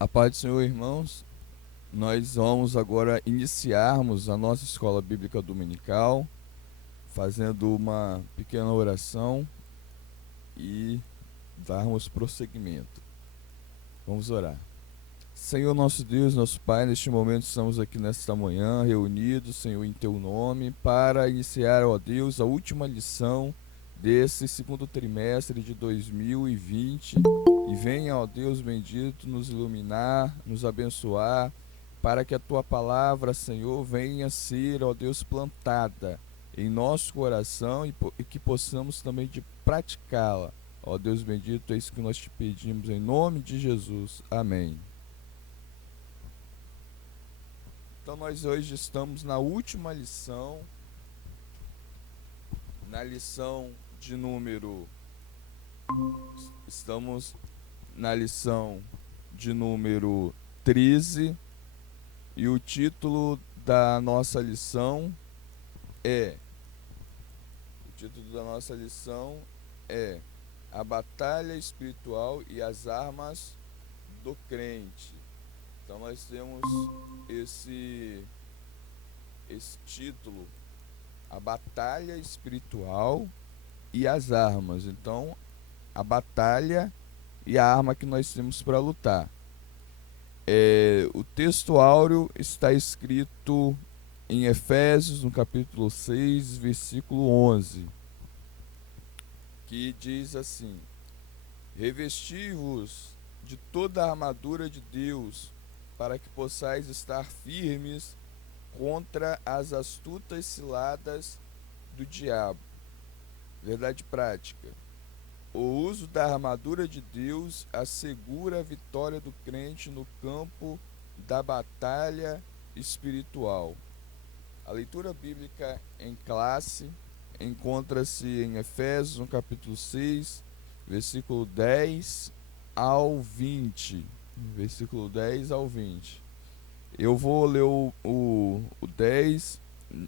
A paz do Senhor, irmãos. Nós vamos agora iniciarmos a nossa escola bíblica dominical, fazendo uma pequena oração e darmos prosseguimento. Vamos orar. Senhor nosso Deus, nosso Pai, neste momento estamos aqui nesta manhã, reunidos, Senhor, em Teu nome, para iniciar, ó Deus, a última lição desse segundo trimestre de 2020. E venha, ó Deus bendito, nos iluminar, nos abençoar, para que a Tua palavra, Senhor, venha ser, ó Deus, plantada em nosso coração e que possamos também de praticá-la. Ó Deus bendito, é isso que nós te pedimos em nome de Jesus. Amém. Então nós hoje estamos na última lição, na lição de número... Estamos na lição de número 13 e o título da nossa lição é... O título da nossa lição é A Batalha Espiritual e as Armas do Crente. Então nós temos esse título, A Batalha Espiritual e as Armas. Então, a batalha e a arma que nós temos para lutar. O texto áureo está escrito em Efésios, no capítulo 6, versículo 11, que diz assim: Revesti-vos de toda a armadura de Deus, para que possais estar firmes contra as astutas ciladas do diabo. Verdade prática. O uso da armadura de Deus assegura a vitória do crente no campo da batalha espiritual. A leitura bíblica em classe encontra-se em Efésios, no capítulo 6, versículo 10 ao 20. Versículo 10 ao 20. Eu vou ler o 10,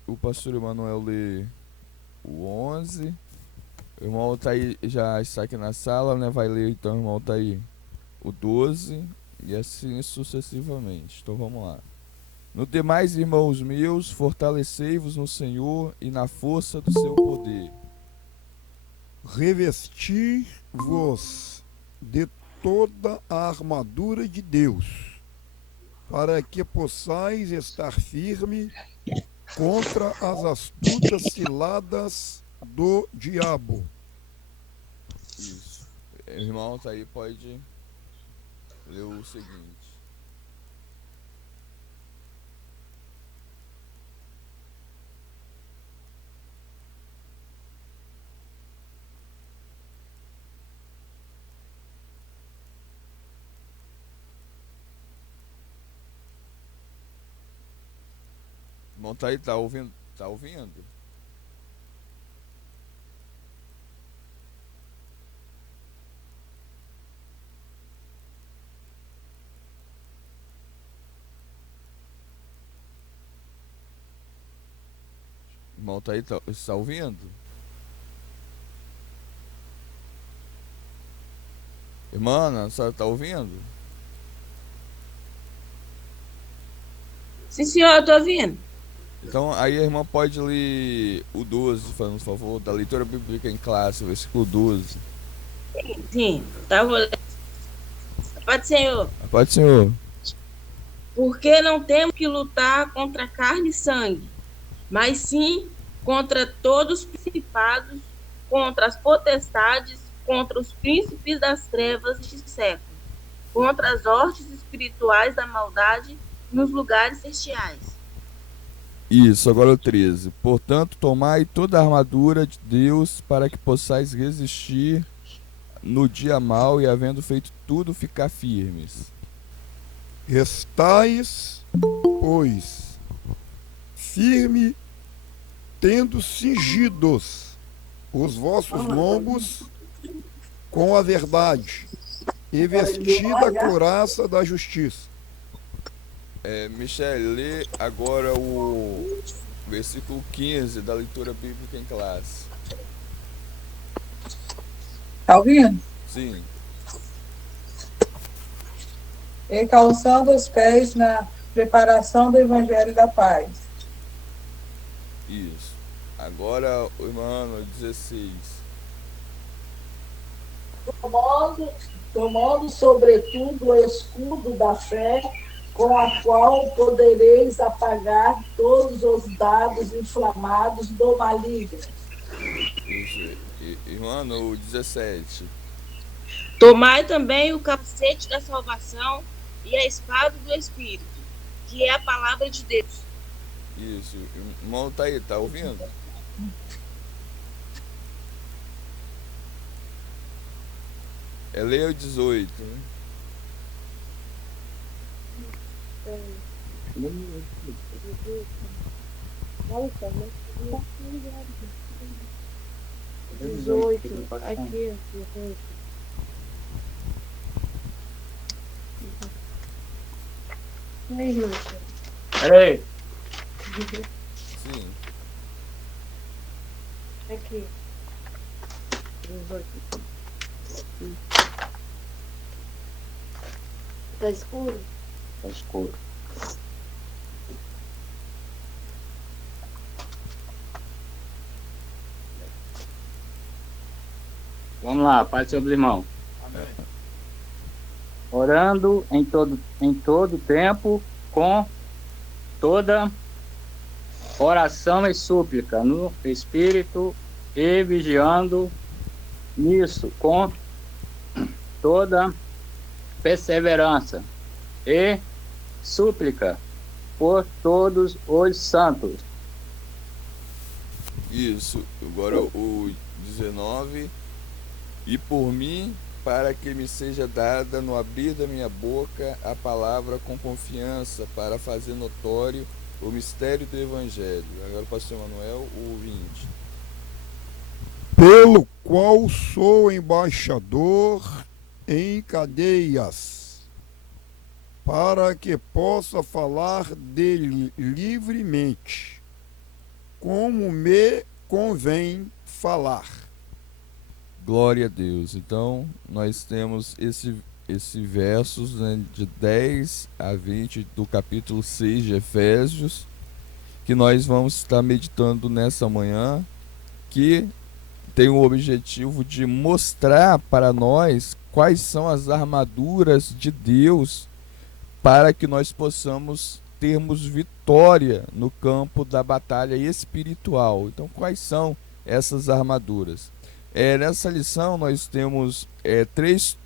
o pastor Emanuel lê o 11. O irmão Altair já está aqui na sala, né? Vai ler então, irmão Altair, o 12 e assim sucessivamente. Então vamos lá. No demais, irmãos meus, fortalecei-vos no Senhor e na força do seu poder. Revestir-vos de toda a armadura de Deus, para que possais estar firme contra as astutas ciladas do diabo. Isso. O irmão Altair pode ler o seguinte. Irmão Altair, tá ouvindo? Tá ouvindo? Irmão Altair, está ouvindo? Irmã, a senhora tá ouvindo? Sim, senhor, eu tô ouvindo. Então, aí a irmã pode ler o 12, fazendo um favor, da leitura bíblica em classe, versículo 12. Sim, tá, vou ler. Pode, senhor. A paz do Senhor. Porque não temos que lutar contra carne e sangue, mas sim contra todos os principados, contra as potestades, contra os príncipes das trevas deste século, contra as hostes espirituais da maldade nos lugares celestiais. Isso, agora o 13. Portanto, tomai toda a armadura de Deus para que possais resistir no dia mau e, havendo feito tudo, ficar firmes. Estais, pois, firme, tendo cingidos os vossos lombos com a verdade, e vestida a couraça da justiça. Michele, lê agora o versículo 15 da leitura bíblica em classe. Tá ouvindo? Sim. e calçando os pés na preparação do Evangelho da Paz. Isso. Agora, o irmão 16. Tomando sobretudo o escudo da fé, com a qual podereis apagar todos os dados inflamados do maligno. Isso. Irmão 17. Tomai também o capacete da salvação e a espada do Espírito, que é a palavra de Deus. Isso. Irmão, tá aí, tá ouvindo? Leia o 18. Né? Aqui. Peraí. Sim. Aqui. Tá escuro? Tá escuro. Vamos lá, Pai do Senhor, irmão. Amém. Orando em todo tempo, com toda oração e súplica no Espírito, e vigiando nisso com toda perseverança e súplica por todos os santos. Isso. Agora o 19. E por mim, para que me seja dada no abrir da minha boca a palavra com confiança, para fazer notório o mistério do Evangelho. Agora, pastor Manuel, o 20. Pelo qual sou embaixador em cadeias, para que possa falar dele livremente, como me convém falar. Glória a Deus. Então, nós temos esse versos, né, de 10 a 20 do capítulo 6 de Efésios, que nós vamos estar meditando nessa manhã, que tem o objetivo de mostrar para nós quais são as armaduras de Deus para que nós possamos termos vitória no campo da batalha espiritual. Então, quais são essas armaduras? Nessa lição nós temos 3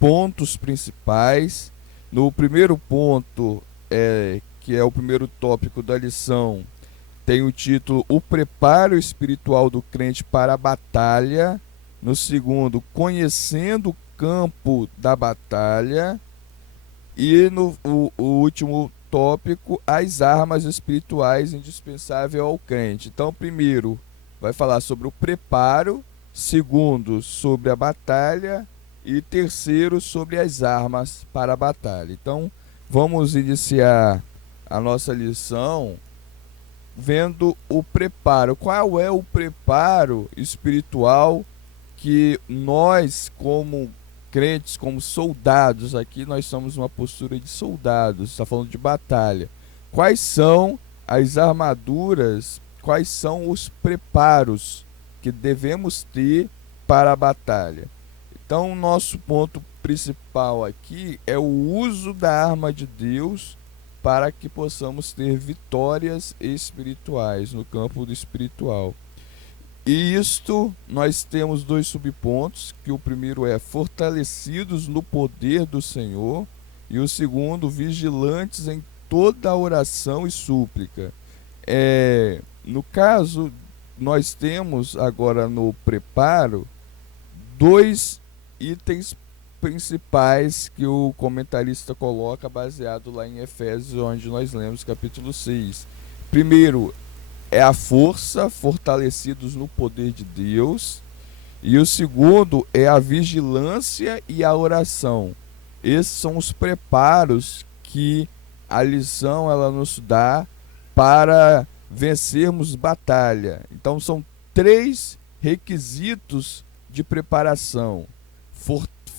pontos principais. No primeiro ponto, que é o primeiro tópico da lição, tem o título O Preparo Espiritual do Crente para a Batalha. No segundo, Conhecendo o Campo da Batalha. E o último tópico, As Armas Espirituais Indispensáveis ao Crente. Então, primeiro, vai falar sobre o preparo. Segundo, sobre a batalha. E terceiro, sobre as armas para a batalha. Então, vamos iniciar a nossa lição vendo o preparo. Qual é o preparo espiritual que nós, como crentes, como soldados, aqui nós somos uma postura de soldados, está falando de batalha. Quais são as armaduras, quais são os preparos que devemos ter para a batalha? Então, o nosso ponto principal aqui é o uso da arma de Deus para que possamos ter vitórias espirituais no campo do espiritual. E isto, nós temos 2 subpontos, que o primeiro é fortalecidos no poder do Senhor, e o segundo, vigilantes em toda oração e súplica. No caso, nós temos agora no preparo 2 itens principais que o comentarista coloca, baseado lá em Efésios, onde nós lemos capítulo 6. Primeiro, é a força, fortalecidos no poder de Deus. E o segundo é a vigilância e a oração. Esses são os preparos que a lição ela nos dá para vencermos batalha. Então são 3 requisitos de preparação: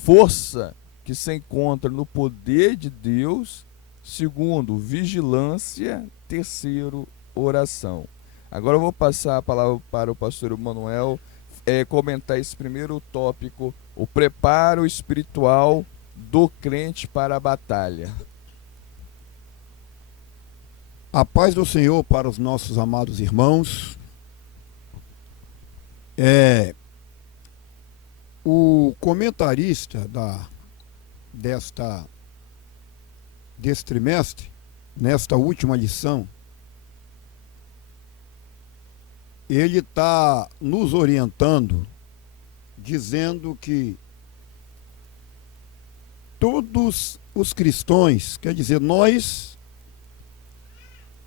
força que se encontra no poder de Deus. Segundo, vigilância. Terceiro, oração. Agora eu vou passar a palavra para o pastor Manuel comentar esse primeiro tópico, o preparo espiritual do crente para a batalha. A paz do Senhor para os nossos amados irmãos. O comentarista desse trimestre, nesta última lição, ele está nos orientando, dizendo que todos os cristãos, quer dizer, nós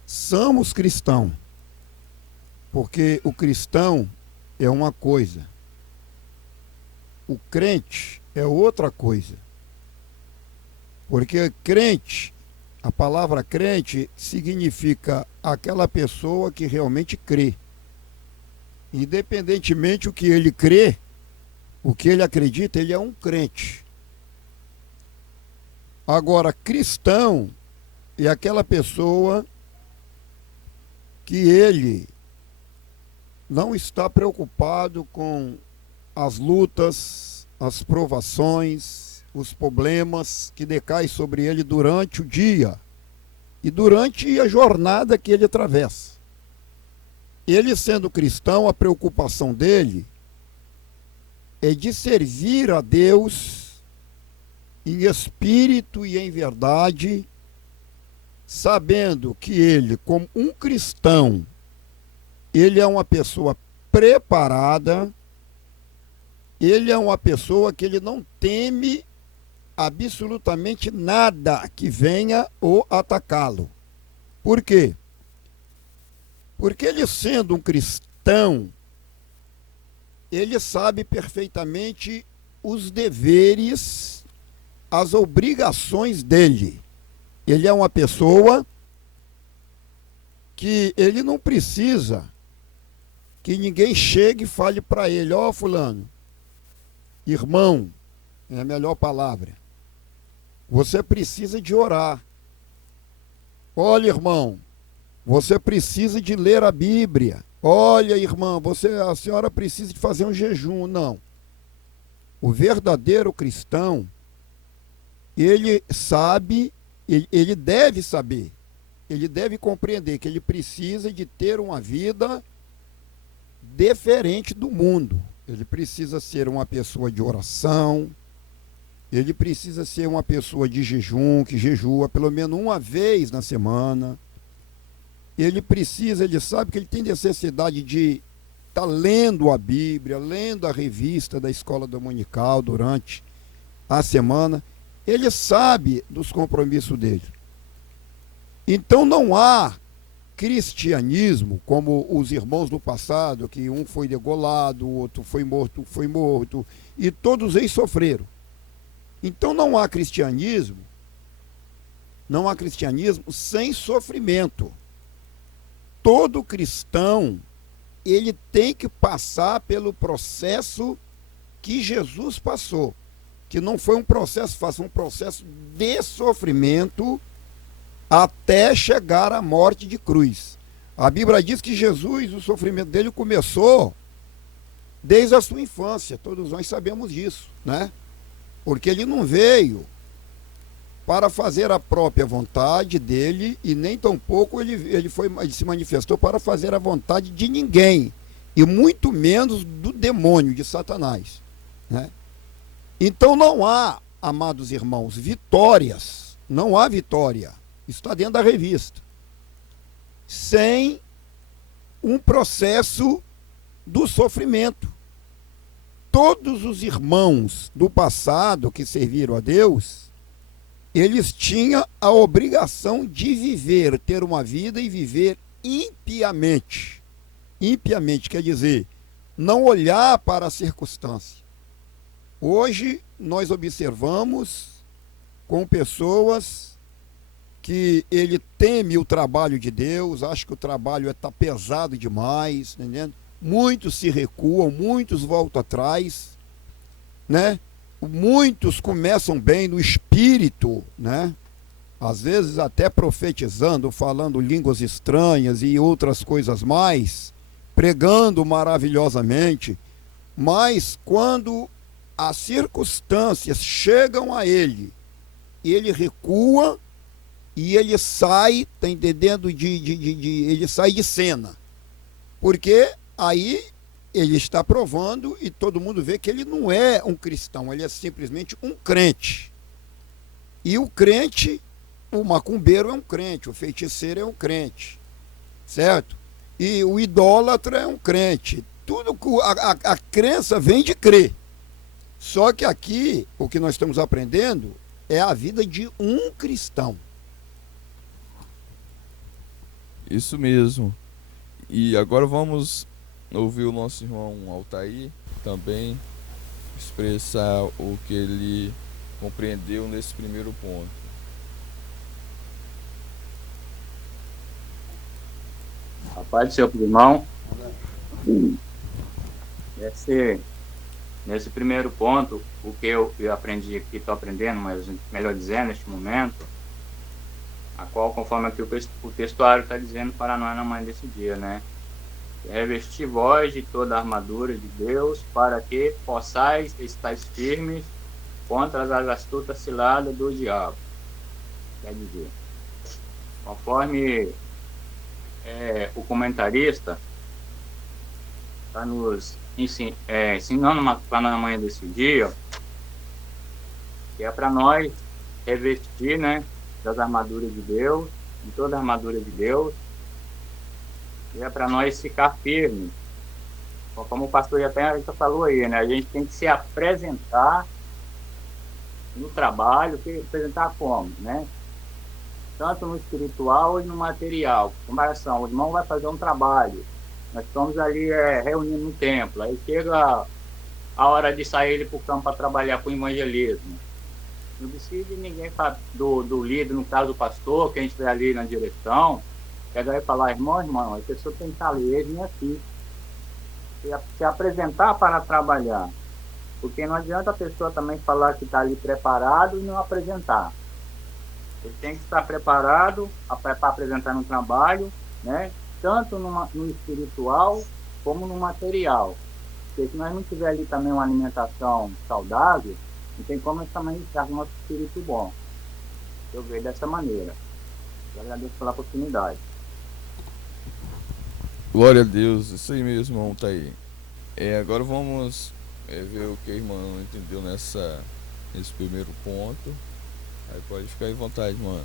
somos cristãos, porque o cristão é uma coisa, o crente é outra coisa. Porque crente, a palavra crente significa aquela pessoa que realmente crê. Independentemente do que ele crê, o que ele acredita, ele é um crente. Agora, cristão é aquela pessoa que ele não está preocupado com as lutas, as provações, os problemas que decaem sobre ele durante o dia e durante a jornada que ele atravessa. Ele, sendo cristão, a preocupação dele é de servir a Deus em espírito e em verdade, sabendo que ele, como um cristão, ele é uma pessoa preparada, ele é uma pessoa que ele não teme absolutamente nada que venha ou atacá-lo. Por quê? Porque ele, sendo um cristão, ele sabe perfeitamente os deveres, as obrigações dele. Ele é uma pessoa que ele não precisa que ninguém chegue e fale para ele: ó, fulano, irmão, é a melhor palavra, você precisa de orar. Olha, irmão, você precisa de ler a Bíblia. Olha, irmã, a senhora precisa de fazer um jejum. Não. O verdadeiro cristão, ele sabe, ele deve saber, ele deve compreender que ele precisa de ter uma vida diferente do mundo. Ele precisa ser uma pessoa de oração, ele precisa ser uma pessoa de jejum, que jejua pelo menos uma vez na semana. Ele sabe que ele tem necessidade de estar lendo a Bíblia, lendo a revista da escola dominical durante a semana. Ele sabe dos compromissos dele. Então não há cristianismo como os irmãos do passado, que um foi degolado, o outro foi morto, e todos eles sofreram. Então não há cristianismo sem sofrimento. Todo cristão, ele tem que passar pelo processo que Jesus passou, que não foi um processo fácil, um processo de sofrimento até chegar à morte de cruz. A Bíblia diz que Jesus, o sofrimento dele começou desde a sua infância, todos nós sabemos disso, né? Porque ele não veio para fazer a própria vontade dele, e nem tampouco ele se manifestou para fazer a vontade de ninguém, e muito menos do demônio, de Satanás, né? Então não há, amados irmãos, vitórias, não há vitória, está dentro da revista, sem um processo do sofrimento. Todos os irmãos do passado que serviram a Deus, eles tinham a obrigação de viver, ter uma vida e viver impiamente. Impiamente quer dizer, não olhar para a circunstância. Hoje nós observamos com pessoas que ele teme o trabalho de Deus, acha que o trabalho está pesado demais, entendendo? Muitos se recuam, muitos voltam atrás, né? muitos começam bem no espírito, né? Às vezes até profetizando, falando línguas estranhas e outras coisas mais, pregando maravilhosamente, mas quando as circunstâncias chegam a ele, ele recua e ele sai, tá entendendo? Ele sai de cena. Porque aí ele está provando e todo mundo vê que ele não é um cristão, ele é simplesmente um crente. E o crente, o macumbeiro é um crente, o feiticeiro é um crente, certo? E o idólatra é um crente. Tudo, a crença vem de crer. Só que aqui, o que nós estamos aprendendo é a vida de um cristão. Isso mesmo. E agora vamos ouvir o nosso irmão Altair também expressar o que ele compreendeu nesse primeiro ponto. A paz do seu irmão. Nesse primeiro ponto, o que eu aprendi aqui, estou aprendendo, mas melhor dizendo, neste momento, a qual, conforme aqui o textuário está dizendo para nós na manhã desse dia, né? Revestir vós de toda a armadura de Deus, para que possais estar firmes contra as astutas ciladas do diabo. Quer dizer, conforme o comentarista está nos ensinando para na manhã desse dia, que é para nós revestir, né, das armaduras de Deus, de toda a armadura de Deus, e é para nós ficar firmes. Como o pastor até falou aí, né, a gente tem que se apresentar no trabalho, se apresentar como, né? Tanto no espiritual e no material. Comparação, o irmão vai fazer um trabalho, nós estamos ali reunindo no templo, aí chega a hora de sair ele para o campo para trabalhar com evangelismo. Não precisa de ninguém do líder, no caso do pastor, que a gente vai ali na direção, pegar e falar, irmão, a pessoa tem que estar ali, ele vem aqui. Se apresentar para trabalhar. Porque não adianta a pessoa também falar que está ali preparado e não apresentar. Ele tem que estar preparado para apresentar no trabalho, né? Tanto no espiritual como no material. Porque se nós não tiver ali também uma alimentação saudável, não tem como nós também estar com o nosso espírito bom. Eu vejo dessa maneira. Eu agradeço pela oportunidade. Glória a Deus, isso aí mesmo, irmão, tá aí. Agora vamos ver o que o irmão entendeu nesse primeiro ponto. Aí pode ficar à vontade, mano.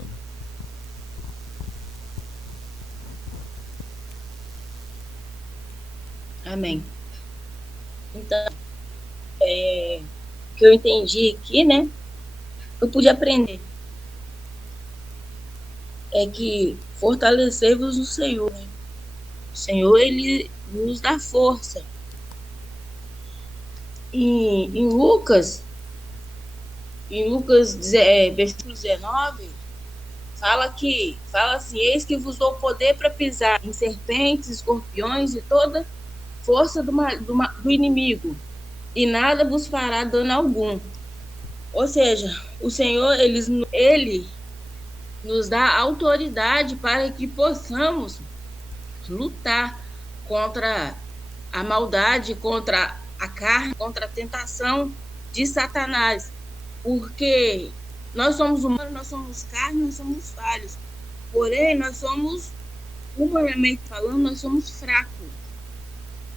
Amém. Então, o que eu entendi aqui, né? Eu pude aprender. É que fortalecei-vos no Senhor, né? O Senhor, Ele nos dá força. E em Lucas, versículo 19, fala assim, eis que vos dou poder para pisar em serpentes, escorpiões e toda força do inimigo, e nada vos fará dano algum. Ou seja, o Senhor, Ele nos dá autoridade para que possamos lutar contra a maldade, contra a carne, contra a tentação de Satanás. Porque nós somos humanos, nós somos carne, nós somos falhos. Porém, nós somos, humanamente falando, nós somos fracos.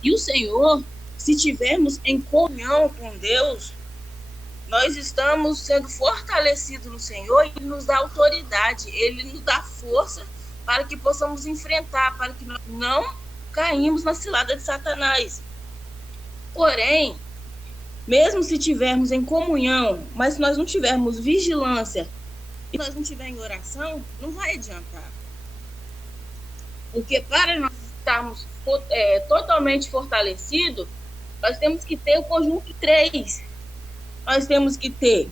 E o Senhor, se tivermos em comunhão com Deus, nós estamos sendo fortalecidos no Senhor e Ele nos dá autoridade, Ele nos dá força para que possamos enfrentar, para que nós não caímos na cilada de Satanás. Porém, mesmo se tivermos em comunhão, mas se nós não tivermos vigilância e nós não tivermos em oração, não vai adiantar. Porque para nós estarmos totalmente fortalecidos, nós temos que ter o conjunto 3. Nós temos que ter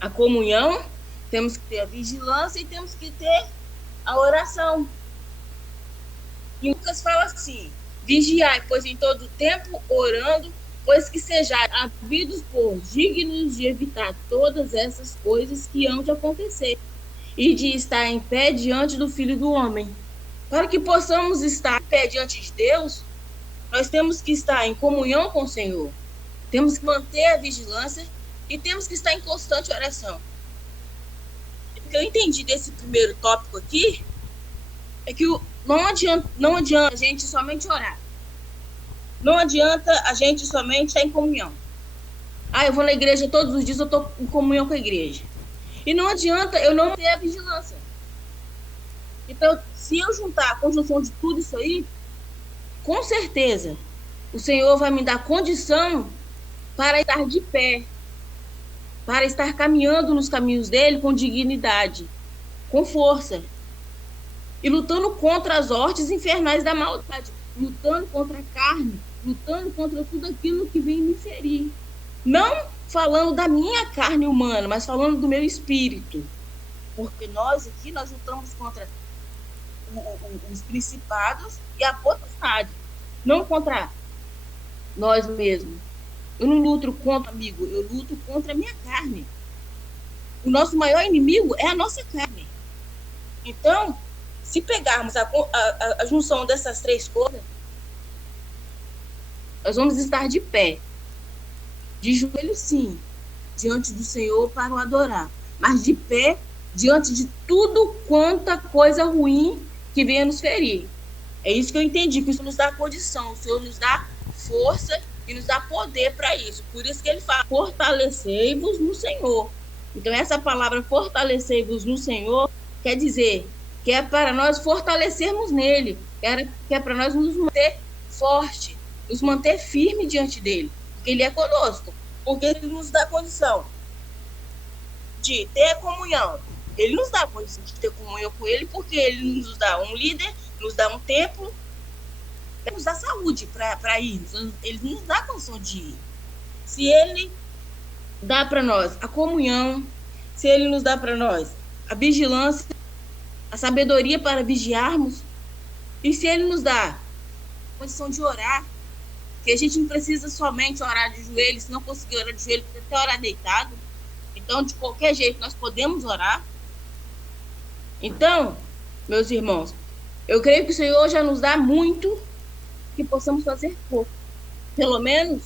a comunhão, temos que ter a vigilância e temos que ter a oração. E Lucas fala assim, vigiai, pois em todo tempo orando pois que sejais havidos por dignos de evitar todas essas coisas que hão de acontecer, e de estar em pé diante do Filho do Homem. Para que possamos estar em pé diante de Deus, nós temos que estar em comunhão com o Senhor, temos que manter a vigilância e temos que estar em constante oração. O que eu entendi desse primeiro tópico aqui é que não adianta a gente somente orar. Não adianta a gente somente estar em comunhão. Eu vou na igreja todos os dias, eu estou em comunhão com a igreja. E não adianta eu não ter a vigilância. Então, se eu juntar a conjunção de tudo isso aí, com certeza, o Senhor vai me dar condição para estar de pé, para estar caminhando nos caminhos dele com dignidade, com força, e lutando contra as hortes infernais da maldade, lutando contra a carne, lutando contra tudo aquilo que vem me ferir. Não falando da minha carne humana, mas falando do meu espírito. Porque nós aqui, nós lutamos contra os principados e a potestade, não contra nós mesmos. Eu não luto contra amigo, eu luto contra a minha carne. O nosso maior inimigo é a nossa carne. Então, se pegarmos a junção dessas três coisas, nós vamos estar de pé, de joelho sim, diante do Senhor para o adorar, mas de pé diante de tudo quanta coisa ruim que venha nos ferir. É isso que eu entendi, que o Senhor nos dá condição, o Senhor nos dá força e nos dá poder para isso. Por isso que ele fala, fortalecei-vos no Senhor. Então essa palavra fortalecei-vos no Senhor quer dizer que é para nós fortalecermos nele, que é para nós nos manter forte, nos manter firme diante dele, porque ele é conosco, porque ele nos dá condição de ter comunhão. Ele nos dá a condição de ter comunhão com ele, porque ele nos dá um líder, nos dá um templo, ele nos dá saúde para ir, ele nos dá a condição de ir. Se ele dá para nós a comunhão, se ele nos dá para nós a vigilância, a sabedoria para vigiarmos, e se ele nos dá a condição de orar, que a gente não precisa somente orar de joelhos, se não conseguir orar de joelhos, precisa até orar deitado. Então, de qualquer jeito, nós podemos orar. Então, meus irmãos, eu creio que o Senhor já nos dá muito que possamos fazer pouco. Pelo menos,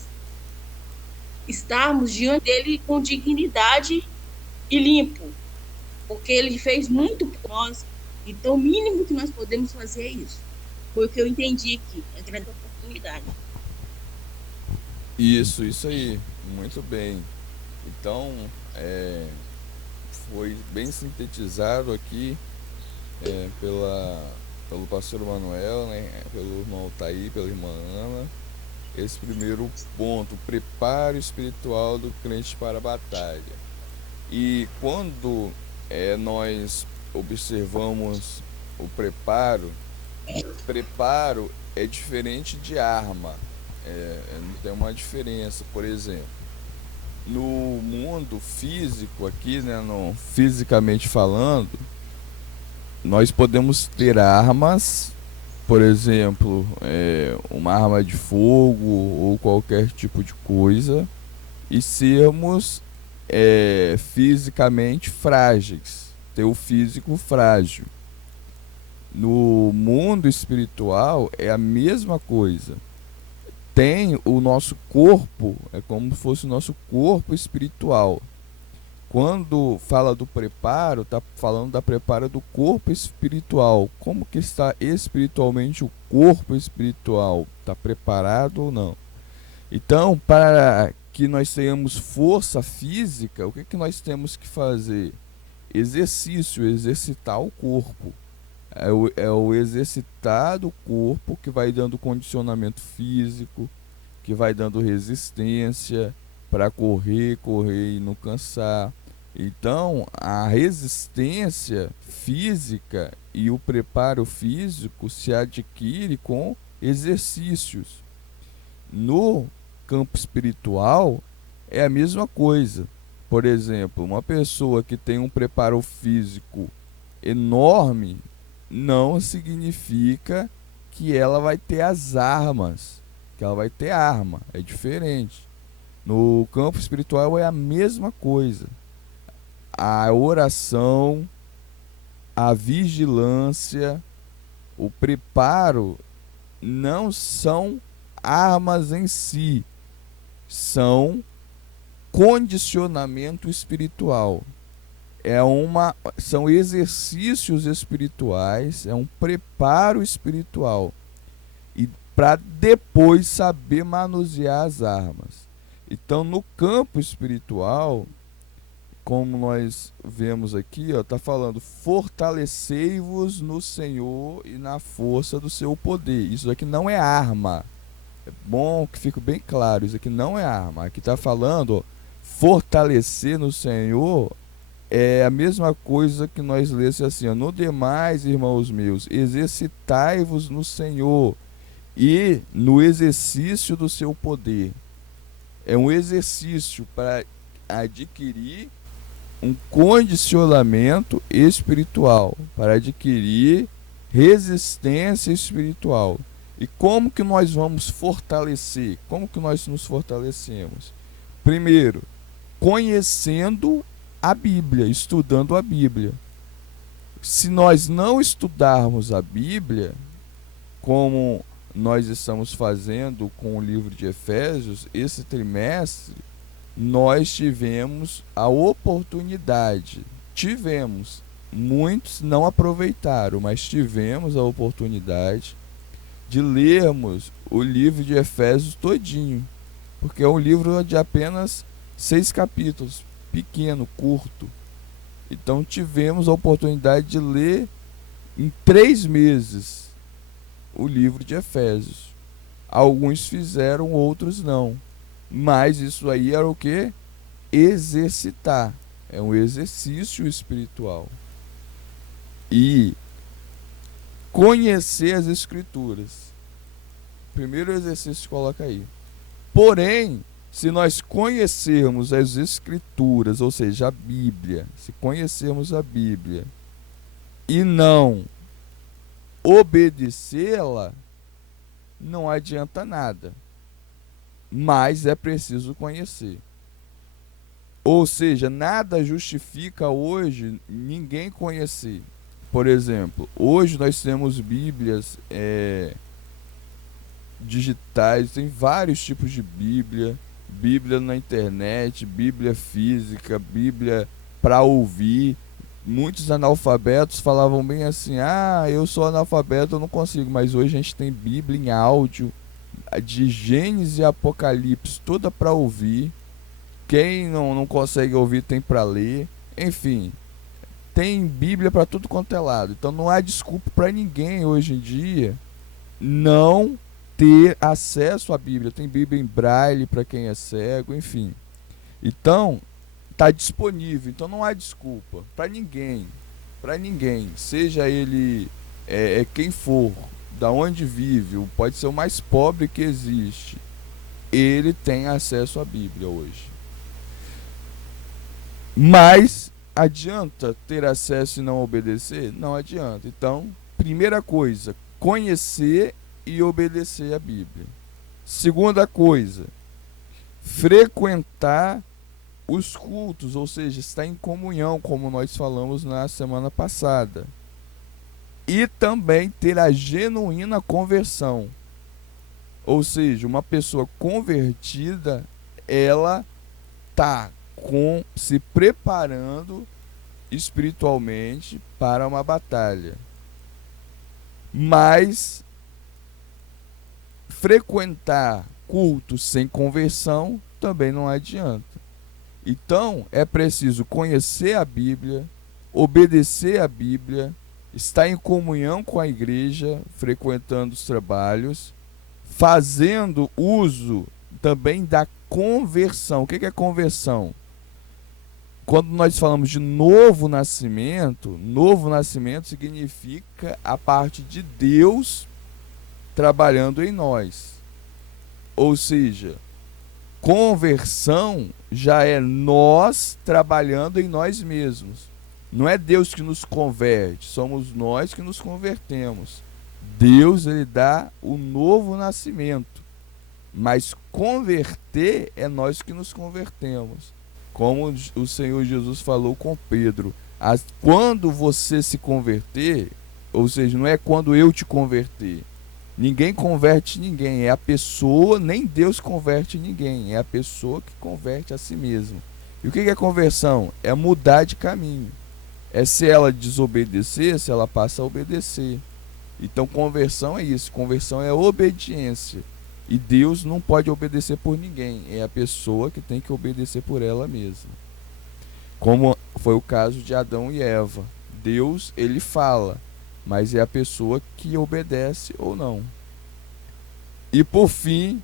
estarmos diante dele com dignidade e limpo, porque ele fez muito por nós. Então, o mínimo que nós podemos fazer é isso. Foi o que eu entendi aqui, a grande oportunidade. Isso aí, muito bem. Então, foi bem sintetizado aqui pelo pastor Manuel, né, pelo irmão Taí, pela irmã Ana, esse primeiro ponto, preparo espiritual do crente para a batalha. E quando nós observamos o preparo é diferente de arma, tem uma diferença. Por exemplo, no mundo físico aqui, né, fisicamente falando, nós podemos ter armas, por exemplo, uma arma de fogo ou qualquer tipo de coisa, e sermos fisicamente frágeis, ter o físico frágil. No mundo espiritual é a mesma coisa. Tem o nosso corpo, é como se fosse o nosso corpo espiritual. Quando fala do preparo, está falando da preparo do corpo espiritual. Como que está espiritualmente o corpo espiritual? Está preparado ou não? Então, para que nós tenhamos força física, o que nós temos que fazer? Exercício, exercitar o corpo. É o exercitar do corpo que vai dando condicionamento físico, que vai dando resistência para correr e não cansar. Então, a resistência física e o preparo físico se adquire com exercícios. No campo espiritual, é a mesma coisa. Por exemplo, uma pessoa que tem um preparo físico enorme não significa que ela vai ter as armas que ela vai ter arma, é diferente. No campo espiritual é a mesma coisa. A oração, a vigilância, o preparo não são armas em si, são condicionamento espiritual. São exercícios espirituais, é um preparo espiritual. E para depois saber manusear as armas. Então, no campo espiritual, como nós vemos aqui, está falando: fortalecei-vos no Senhor e na força do seu poder. Isso aqui não é arma. É bom que fique bem claro, isso aqui não é arma. Aqui está falando, fortalecer no Senhor é a mesma coisa que nós lêssemos assim: no demais, irmãos meus, exercitai-vos no Senhor e no exercício do seu poder. É um exercício para adquirir um condicionamento espiritual, para adquirir resistência espiritual. E como que nós vamos fortalecer? Como que nós nos fortalecemos? Primeiro, conhecendo a Bíblia, estudando a Bíblia. Se nós não estudarmos a Bíblia, como nós estamos fazendo com o livro de Efésios, esse trimestre, nós tivemos a oportunidade, muitos não aproveitaram, mas tivemos a oportunidade de lermos o livro de Efésios todinho, porque é um livro de apenas 6 capítulos, pequeno, curto. Então tivemos a oportunidade de ler em 3 meses o livro de Efésios. Alguns fizeram, outros não. Mas isso aí era o que? Exercitar. É um exercício espiritual. E conhecer as Escrituras. Primeiro exercício coloca aí. Porém, se nós conhecermos as Escrituras, ou seja, a Bíblia, se conhecermos a Bíblia e não obedecê-la, não adianta nada. Mas é preciso conhecer. Ou seja, nada justifica hoje ninguém conhecer. Por exemplo, hoje nós temos Bíblias digitais, tem vários tipos de Bíblia, Bíblia na internet, Bíblia física, Bíblia para ouvir. Muitos analfabetos falavam bem assim: eu sou analfabeto, eu não consigo. Mas hoje a gente tem Bíblia em áudio, de Gênesis e Apocalipse, toda para ouvir. Quem não consegue ouvir tem para ler. Enfim, tem Bíblia para tudo quanto é lado. Então não há desculpa para ninguém hoje em dia não ter acesso à Bíblia. Tem Bíblia em braille para quem é cego, enfim. Então está disponível, então não há desculpa para ninguém, seja ele quem for, da onde vive, pode ser o mais pobre que existe, ele tem acesso à Bíblia hoje. Mas adianta ter acesso e não obedecer? Não adianta. Então, primeira coisa, conhecer e obedecer a Bíblia. Segunda coisa, frequentar os cultos, ou seja, estar em comunhão, como nós falamos na semana passada. E também ter a genuína conversão. Ou seja, uma pessoa convertida, ela está se preparando espiritualmente para uma batalha. Mas frequentar cultos sem conversão também não adianta. Então, é preciso conhecer a Bíblia, obedecer a Bíblia, estar em comunhão com a igreja, frequentando os trabalhos, fazendo uso também da conversão. O que é conversão? Quando nós falamos de novo nascimento significa a parte de Deus trabalhando em nós. Ou seja, conversão já é nós trabalhando em nós mesmos. Não é Deus que nos converte, somos nós que nos convertemos. Deus, ele dá o novo nascimento. Mas converter é nós que nos convertemos. Como o Senhor Jesus falou com Pedro. Quando você se converter, ou seja, não é quando eu te converter. Ninguém converte ninguém. É a pessoa, nem Deus converte ninguém. É a pessoa que converte a si mesma. E o que é conversão? É mudar de caminho. É se ela desobedecer, se ela passa a obedecer. Então conversão é isso. Conversão é obediência. E Deus não pode obedecer por ninguém. É a pessoa que tem que obedecer por ela mesma. Como foi o caso de Adão e Eva. Deus, ele fala, mas é a pessoa que obedece ou não. E por fim,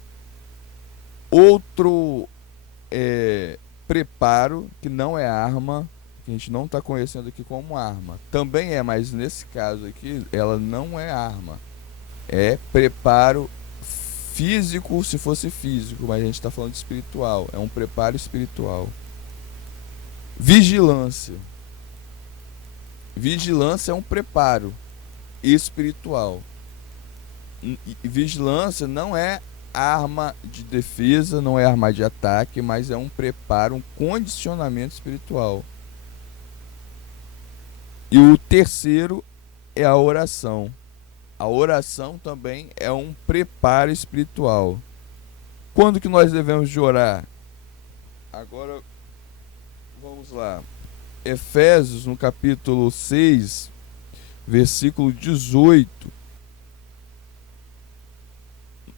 outro preparo, que não é arma, que a gente não está conhecendo aqui como arma. Também é, mas nesse caso aqui, ela não é arma. É preparo físico, se fosse físico, mas a gente está falando de espiritual. É um preparo espiritual. Vigilância. Vigilância é um preparo espiritual. Vigilância não é arma de defesa, não é arma de ataque, mas é um preparo, um condicionamento espiritual. E o terceiro é a oração. A oração também é um preparo espiritual. Quando que nós devemos de orar? Agora, vamos lá. Efésios, no capítulo 6, versículo 18.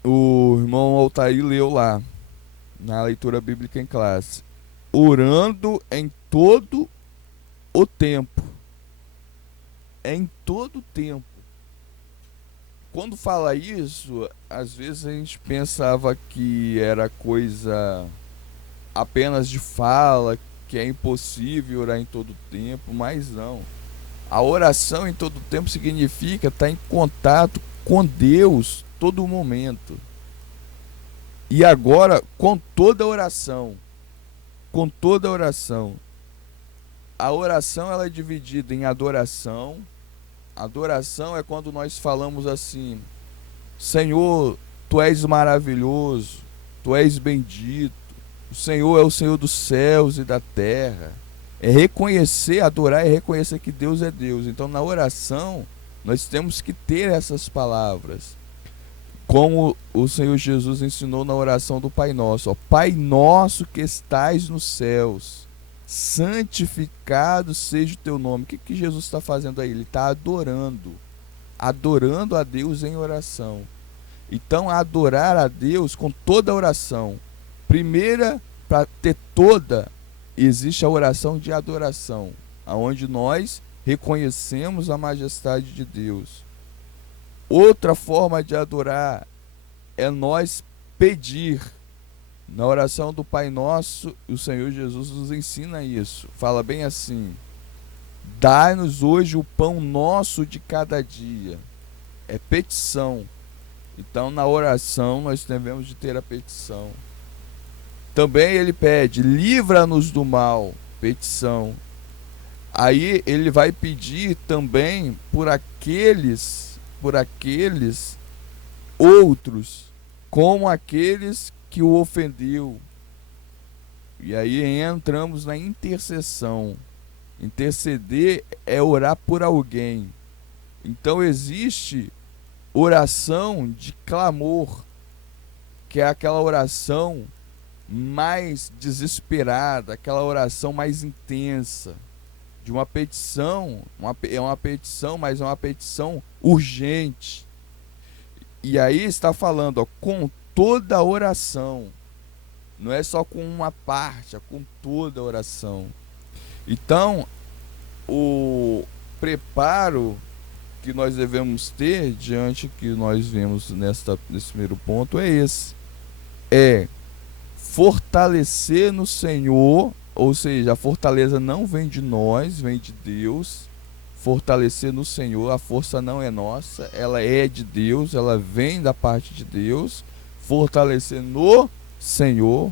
O irmão Altair leu lá, na leitura bíblica em classe. Orando em todo o tempo. Em todo o tempo. Quando fala isso, às vezes a gente pensava que era coisa apenas de fala, que é impossível orar em todo tempo, mas não. A oração em todo tempo significa estar em contato com Deus todo momento. E agora, com toda oração. Com toda oração. A oração ela é dividida em adoração. Adoração é quando nós falamos assim: Senhor, Tu és maravilhoso, Tu és bendito, o Senhor é o Senhor dos céus e da terra. É reconhecer, adorar é reconhecer que Deus é Deus. Então na oração nós temos que ter essas palavras, como o Senhor Jesus ensinou na oração do Pai Nosso. Ó, Pai nosso que estais nos céus, santificado seja o teu nome. O que Jesus está fazendo aí? Ele está adorando a Deus em oração. Então adorar a Deus com toda a oração. Primeira, para ter toda, existe a oração de adoração, onde nós reconhecemos a majestade de Deus. Outra forma de adorar é nós pedir. Na oração do Pai Nosso, o Senhor Jesus nos ensina isso. Fala bem assim: dai-nos hoje o pão nosso de cada dia. É petição. Então na oração nós devemos de ter a petição. Também ele pede: livra-nos do mal. Petição. Aí ele vai pedir também por aqueles outros, como aqueles que o ofendeu. E aí entramos na intercessão. Interceder é orar por alguém. Então existe oração de clamor, que é aquela oração mais desesperada, aquela oração mais intensa, de uma petição, é uma petição, mas é uma petição urgente. E aí está falando, ó, com toda a oração, não é só com uma parte, é com toda a oração. Então, o preparo que nós devemos ter diante que nós vemos nesse primeiro ponto é esse: é fortalecer no Senhor, ou seja, a fortaleza não vem de nós, vem de Deus. Fortalecer no Senhor, a força não é nossa, ela é de Deus, ela vem da parte de Deus. Fortalecer no Senhor,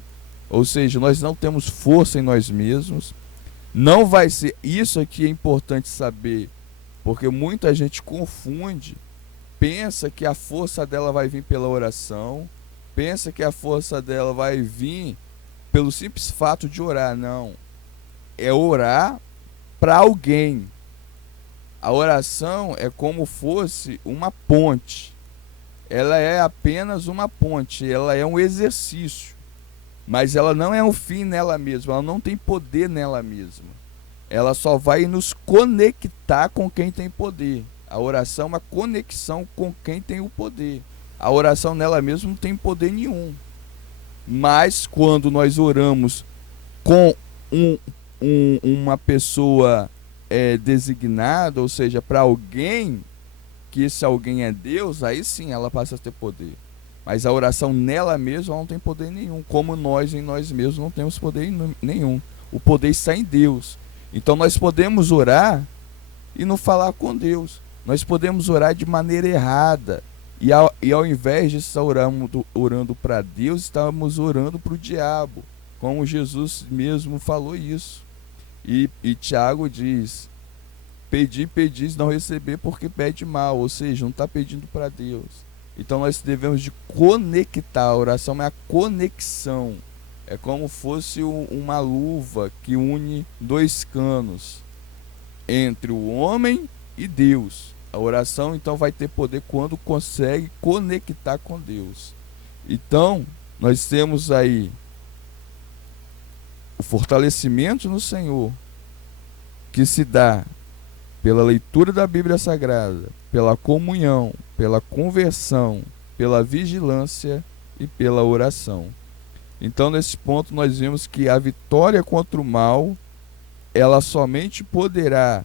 ou seja, nós não temos força em nós mesmos. Não vai ser, isso aqui é importante saber, porque muita gente confunde, pensa que a força dela vai vir pela oração, pensa que a força dela vai vir pelo simples fato de orar. Não. É orar para alguém. A oração é como fosse uma ponte. Ela é apenas uma ponte, ela é um exercício. Mas ela não é um fim nela mesma, ela não tem poder nela mesma. Ela só vai nos conectar com quem tem poder. A oração é uma conexão com quem tem o poder. A oração nela mesma não tem poder nenhum. Mas quando nós oramos com uma pessoa designada, ou seja, para alguém, que esse alguém é Deus, aí sim ela passa a ter poder. Mas a oração nela mesma não tem poder nenhum, como nós em nós mesmos não temos poder nenhum. O poder está em Deus. Então nós podemos orar e não falar com Deus. Nós podemos orar de maneira errada. E ao invés de estar orando para Deus, estamos orando para o diabo. Como Jesus mesmo falou isso. E Tiago diz: pedir, pedis, não receber, porque pede mal. Ou seja, não está pedindo para Deus. Então nós devemos de conectar. A oração é a conexão. É como fosse uma luva que une dois canos entre o homem e Deus. A oração então vai ter poder quando consegue conectar com Deus. Então nós temos aí o fortalecimento no Senhor, que se dá pela leitura da Bíblia Sagrada, pela comunhão, pela conversão, pela vigilância e pela oração. Então, nesse ponto, nós vemos que a vitória contra o mal, ela somente poderá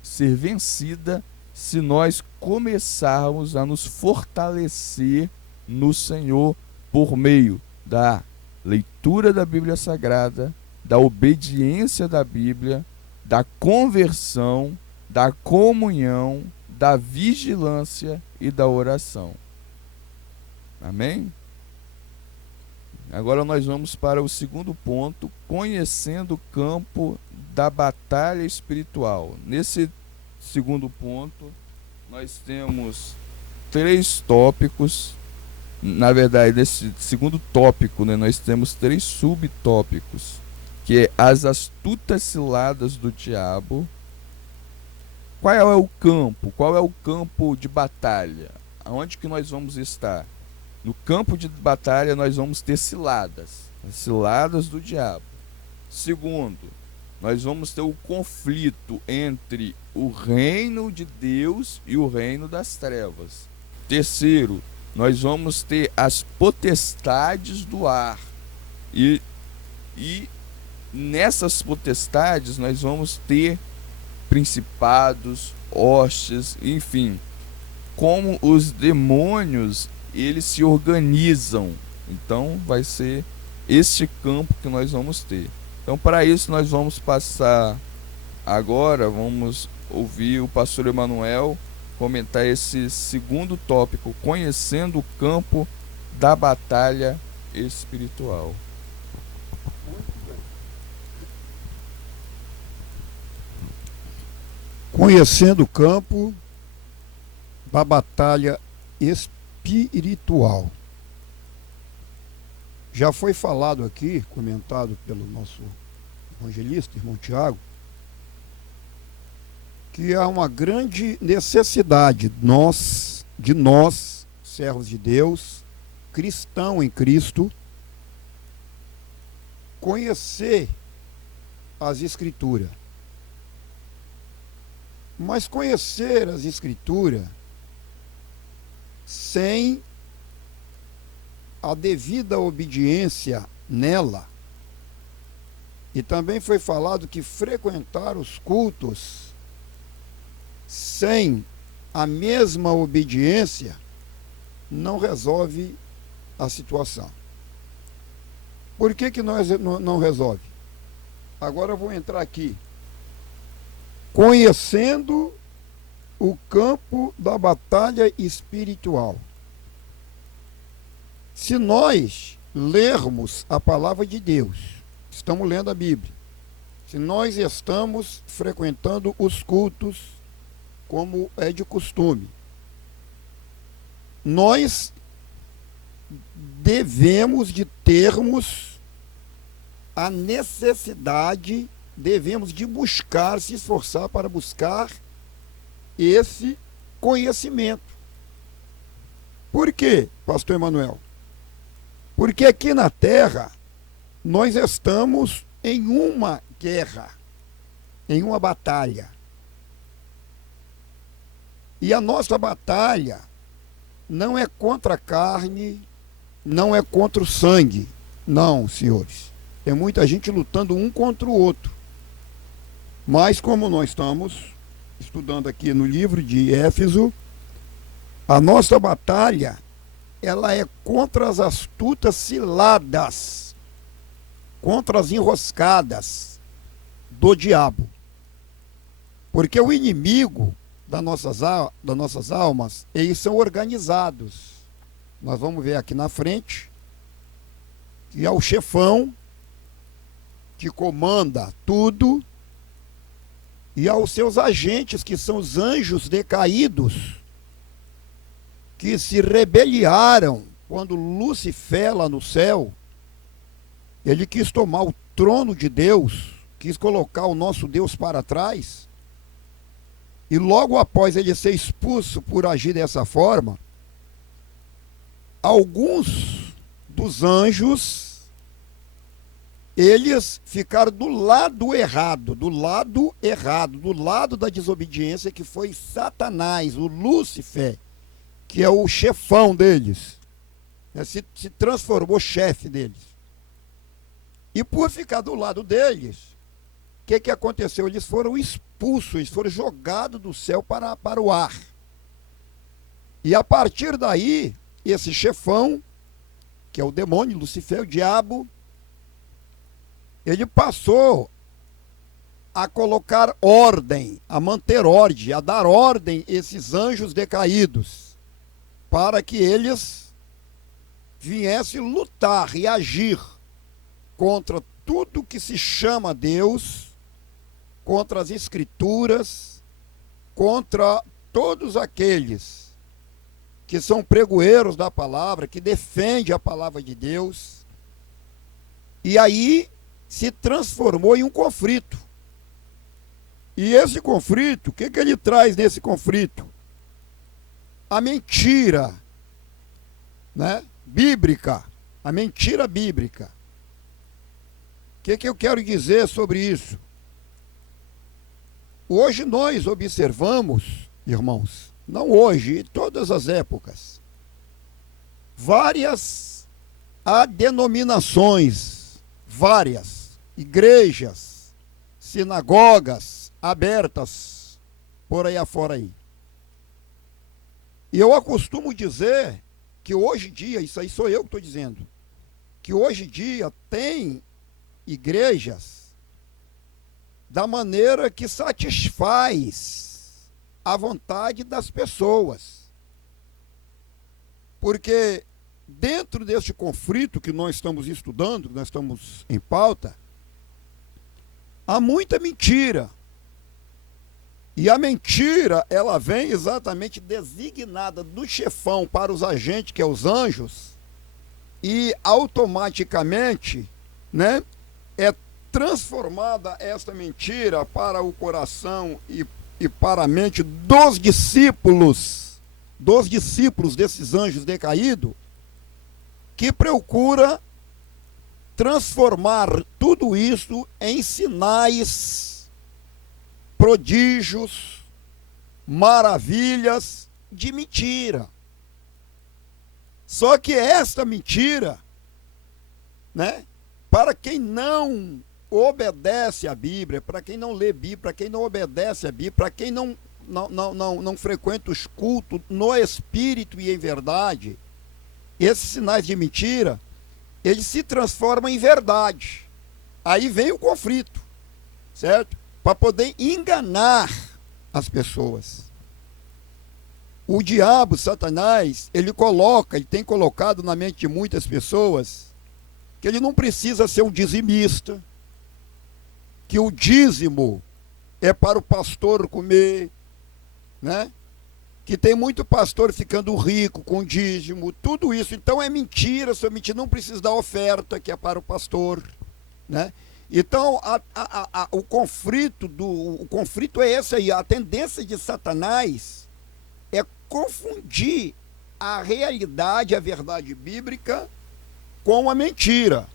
ser vencida se nós começarmos a nos fortalecer no Senhor por meio da leitura da Bíblia Sagrada, da obediência da Bíblia, da conversão, da comunhão, da vigilância e da oração. Amém? Agora nós vamos para o segundo ponto, conhecendo o campo da batalha espiritual. Nesse segundo ponto, nós temos 3 tópicos. Na verdade, nesse segundo tópico, nós temos 3 subtópicos, que é as astutas ciladas do diabo. Qual é o campo? Qual é o campo de batalha? Aonde que nós vamos estar? No campo de batalha nós vamos ter ciladas, as ciladas do diabo. Segundo, nós vamos ter o conflito entre o reino de Deus e o reino das trevas. Terceiro, nós vamos ter as potestades do ar. E nessas potestades nós vamos ter principados, hostes, enfim, como os demônios eles se organizam. Então vai ser este campo que nós vamos ter. Então, para isso nós vamos passar agora, vamos ouvir o pastor Emanuel comentar esse segundo tópico, conhecendo o campo da batalha espiritual. Conhecendo o campo da batalha espiritual. Já foi falado aqui, comentado pelo nosso evangelista, irmão Tiago, que há uma grande necessidade de nós, servos de Deus, cristão em Cristo, conhecer as Escrituras. Mas conhecer as Escrituras sem a devida obediência nela. E também foi falado que frequentar os cultos sem a mesma obediência não resolve a situação. Por que nós não resolve? Agora eu vou entrar aqui. Conhecendo o campo da batalha espiritual. Se nós lermos a palavra de Deus, estamos lendo a Bíblia, se nós estamos frequentando os cultos, como é de costume, nós devemos de termos a necessidade, devemos de buscar, se esforçar para buscar esse conhecimento. Por quê, pastor Emanuel? Porque aqui na Terra nós estamos em uma guerra, em uma batalha. E a nossa batalha não é contra a carne, não é contra o sangue. Não, senhores. Tem muita gente lutando um contra o outro. Mas como nós estamos estudando aqui no livro de Éfeso, a nossa batalha, ela é contra as astutas ciladas, contra as enroscadas do diabo. Porque o inimigo das nossas almas, eles são organizados. Nós vamos ver aqui na frente que é o chefão que comanda tudo, e aos seus agentes, que são os anjos decaídos, que se rebeliaram quando Lucifer, lá no céu, ele quis tomar o trono de Deus, quis colocar o nosso Deus para trás, e logo após ele ser expulso por agir dessa forma, alguns dos anjos, eles ficaram do lado errado, do lado da desobediência, que foi Satanás, o Lúcifer, que é o chefão deles, né? se transformou chefe deles. E por ficar do lado deles, o que aconteceu? Eles foram expulsos, eles foram jogados do céu para o ar. E a partir daí, esse chefão, que é o demônio, Lucifer, o diabo, ele passou a colocar ordem, a manter ordem, a dar ordem a esses anjos decaídos, para que eles viessem lutar e agir contra tudo que se chama Deus, contra as Escrituras, contra todos aqueles que são pregoeiros da palavra, que defendem a palavra de Deus. E aí se transformou em um conflito. E esse conflito, o que ele traz nesse conflito? A mentira, né, bíblica, a mentira bíblica. O que eu quero dizer sobre isso? Hoje nós observamos, irmãos, não hoje, em todas as épocas, várias denominações, várias igrejas, sinagogas abertas por aí afora aí. E eu acostumo dizer que hoje em dia, isso aí sou eu que estou dizendo, que hoje em dia tem igrejas da maneira que satisfaz a vontade das pessoas. Porque dentro deste conflito que nós estamos estudando, que nós estamos em pauta, há muita mentira. E a mentira, ela vem exatamente designada do chefão para os agentes, que é os anjos, e automaticamente, né, é transformada esta mentira para o coração e para a mente dos discípulos desses anjos decaídos, que procura transformar tudo isso em sinais, prodígios, maravilhas de mentira. Só que esta mentira, né, para quem não obedece à Bíblia, para quem não lê Bíblia, para quem não obedece à Bíblia, para quem não frequenta os cultos no Espírito e em verdade, esses sinais de mentira, eles se transformam em verdade. Aí vem o conflito, certo? Para poder enganar as pessoas. O diabo, Satanás, ele tem colocado na mente de muitas pessoas que ele não precisa ser um dizimista, que o dízimo é para o pastor comer, né? que tem muito pastor ficando rico com dízimo, tudo isso. Então é mentira, sua mentira, não precisa da oferta que é para o pastor, né? Então o conflito é esse aí. A tendência de Satanás é confundir a realidade, a verdade bíblica com a mentira.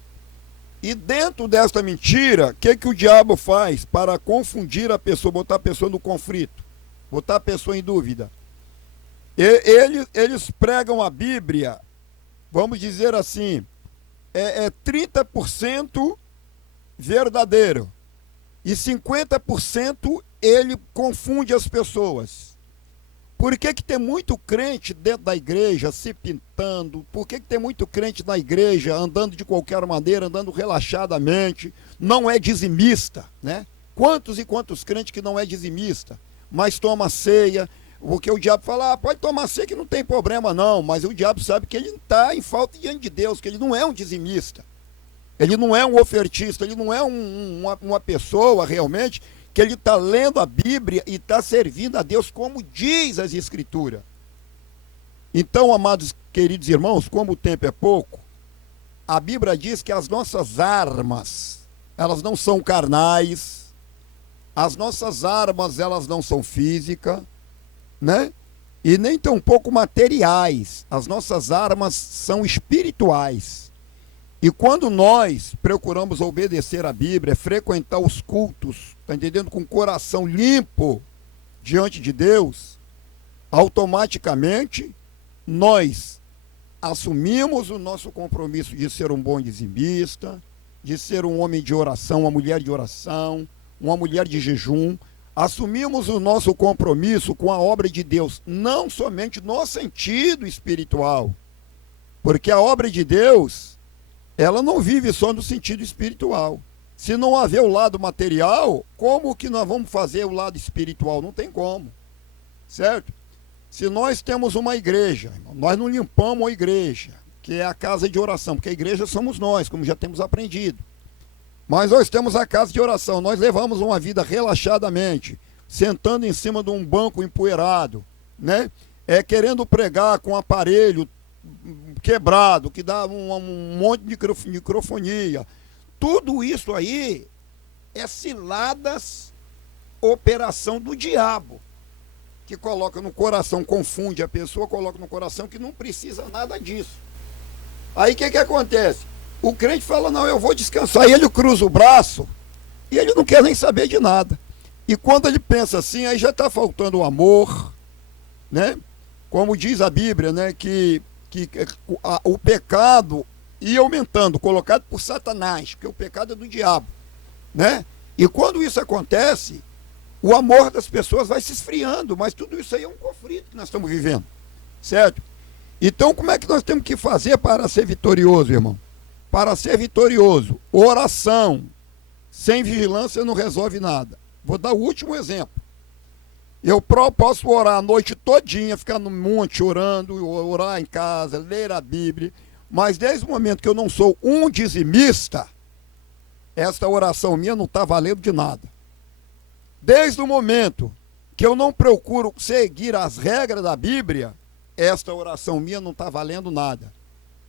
E dentro desta mentira, o que o diabo faz para confundir a pessoa, botar a pessoa no conflito, botar a pessoa em dúvida? Eles pregam a Bíblia, vamos dizer assim, 30% verdadeiro e 50% ele confunde as pessoas. Por que tem muito crente dentro da igreja se pintando? Por que tem muito crente na igreja andando de qualquer maneira, andando relaxadamente, não é dizimista, né? Quantos e quantos crentes que não é dizimista, mas toma ceia? Porque o diabo fala, pode tomar ceia que não tem problema não, mas o diabo sabe que ele está em falta diante de Deus, que ele não é um dizimista, ele não é um ofertista, ele não é uma pessoa realmente que ele está lendo a Bíblia e está servindo a Deus como diz as Escrituras. Então, amados queridos irmãos, como o tempo é pouco, a Bíblia diz que as nossas armas, elas não são carnais, as nossas armas, elas não são físicas, né? E nem tampouco materiais. As nossas armas são espirituais. E quando nós procuramos obedecer a Bíblia, frequentar os cultos, tá entendendo? Com o coração limpo diante de Deus, automaticamente nós assumimos o nosso compromisso de ser um bom dizimista, de ser um homem de oração, uma mulher de oração, uma mulher de jejum. Assumimos o nosso compromisso com a obra de Deus, não somente no sentido espiritual, porque a obra de Deus, ela não vive só no sentido espiritual. Se não haver o lado material, como que nós vamos fazer o lado espiritual? Não tem como, certo? Se nós temos uma igreja, nós não limpamos a igreja, que é a casa de oração, porque a igreja somos nós, como já temos aprendido. Mas nós temos a casa de oração, nós levamos uma vida relaxadamente, sentando em cima de um banco empoeirado, né? Querendo pregar com aparelho quebrado, que dá um monte de microfonia. Tudo isso aí é ciladas, operação do diabo, que coloca no coração, confunde a pessoa, coloca no coração que não precisa nada disso. Aí o que acontece? O crente fala, não, eu vou descansar, e ele cruza o braço, e ele não quer nem saber de nada. E quando ele pensa assim, aí já está faltando o amor, né? Como diz a Bíblia, né, que o pecado ia aumentando, colocado por Satanás, porque o pecado é do diabo, né? E quando isso acontece, o amor das pessoas vai se esfriando, mas tudo isso aí é um conflito que nós estamos vivendo, certo? Então, como é que nós temos que fazer para ser vitorioso, irmão? Para ser vitorioso, oração sem vigilância não resolve nada. Vou dar o último exemplo. Eu posso orar a noite todinha, ficar no monte orando, orar em casa, ler a Bíblia, mas desde o momento que eu não sou um dizimista, esta oração minha não está valendo de nada. Desde o momento que eu não procuro seguir as regras da Bíblia, esta oração minha não está valendo nada.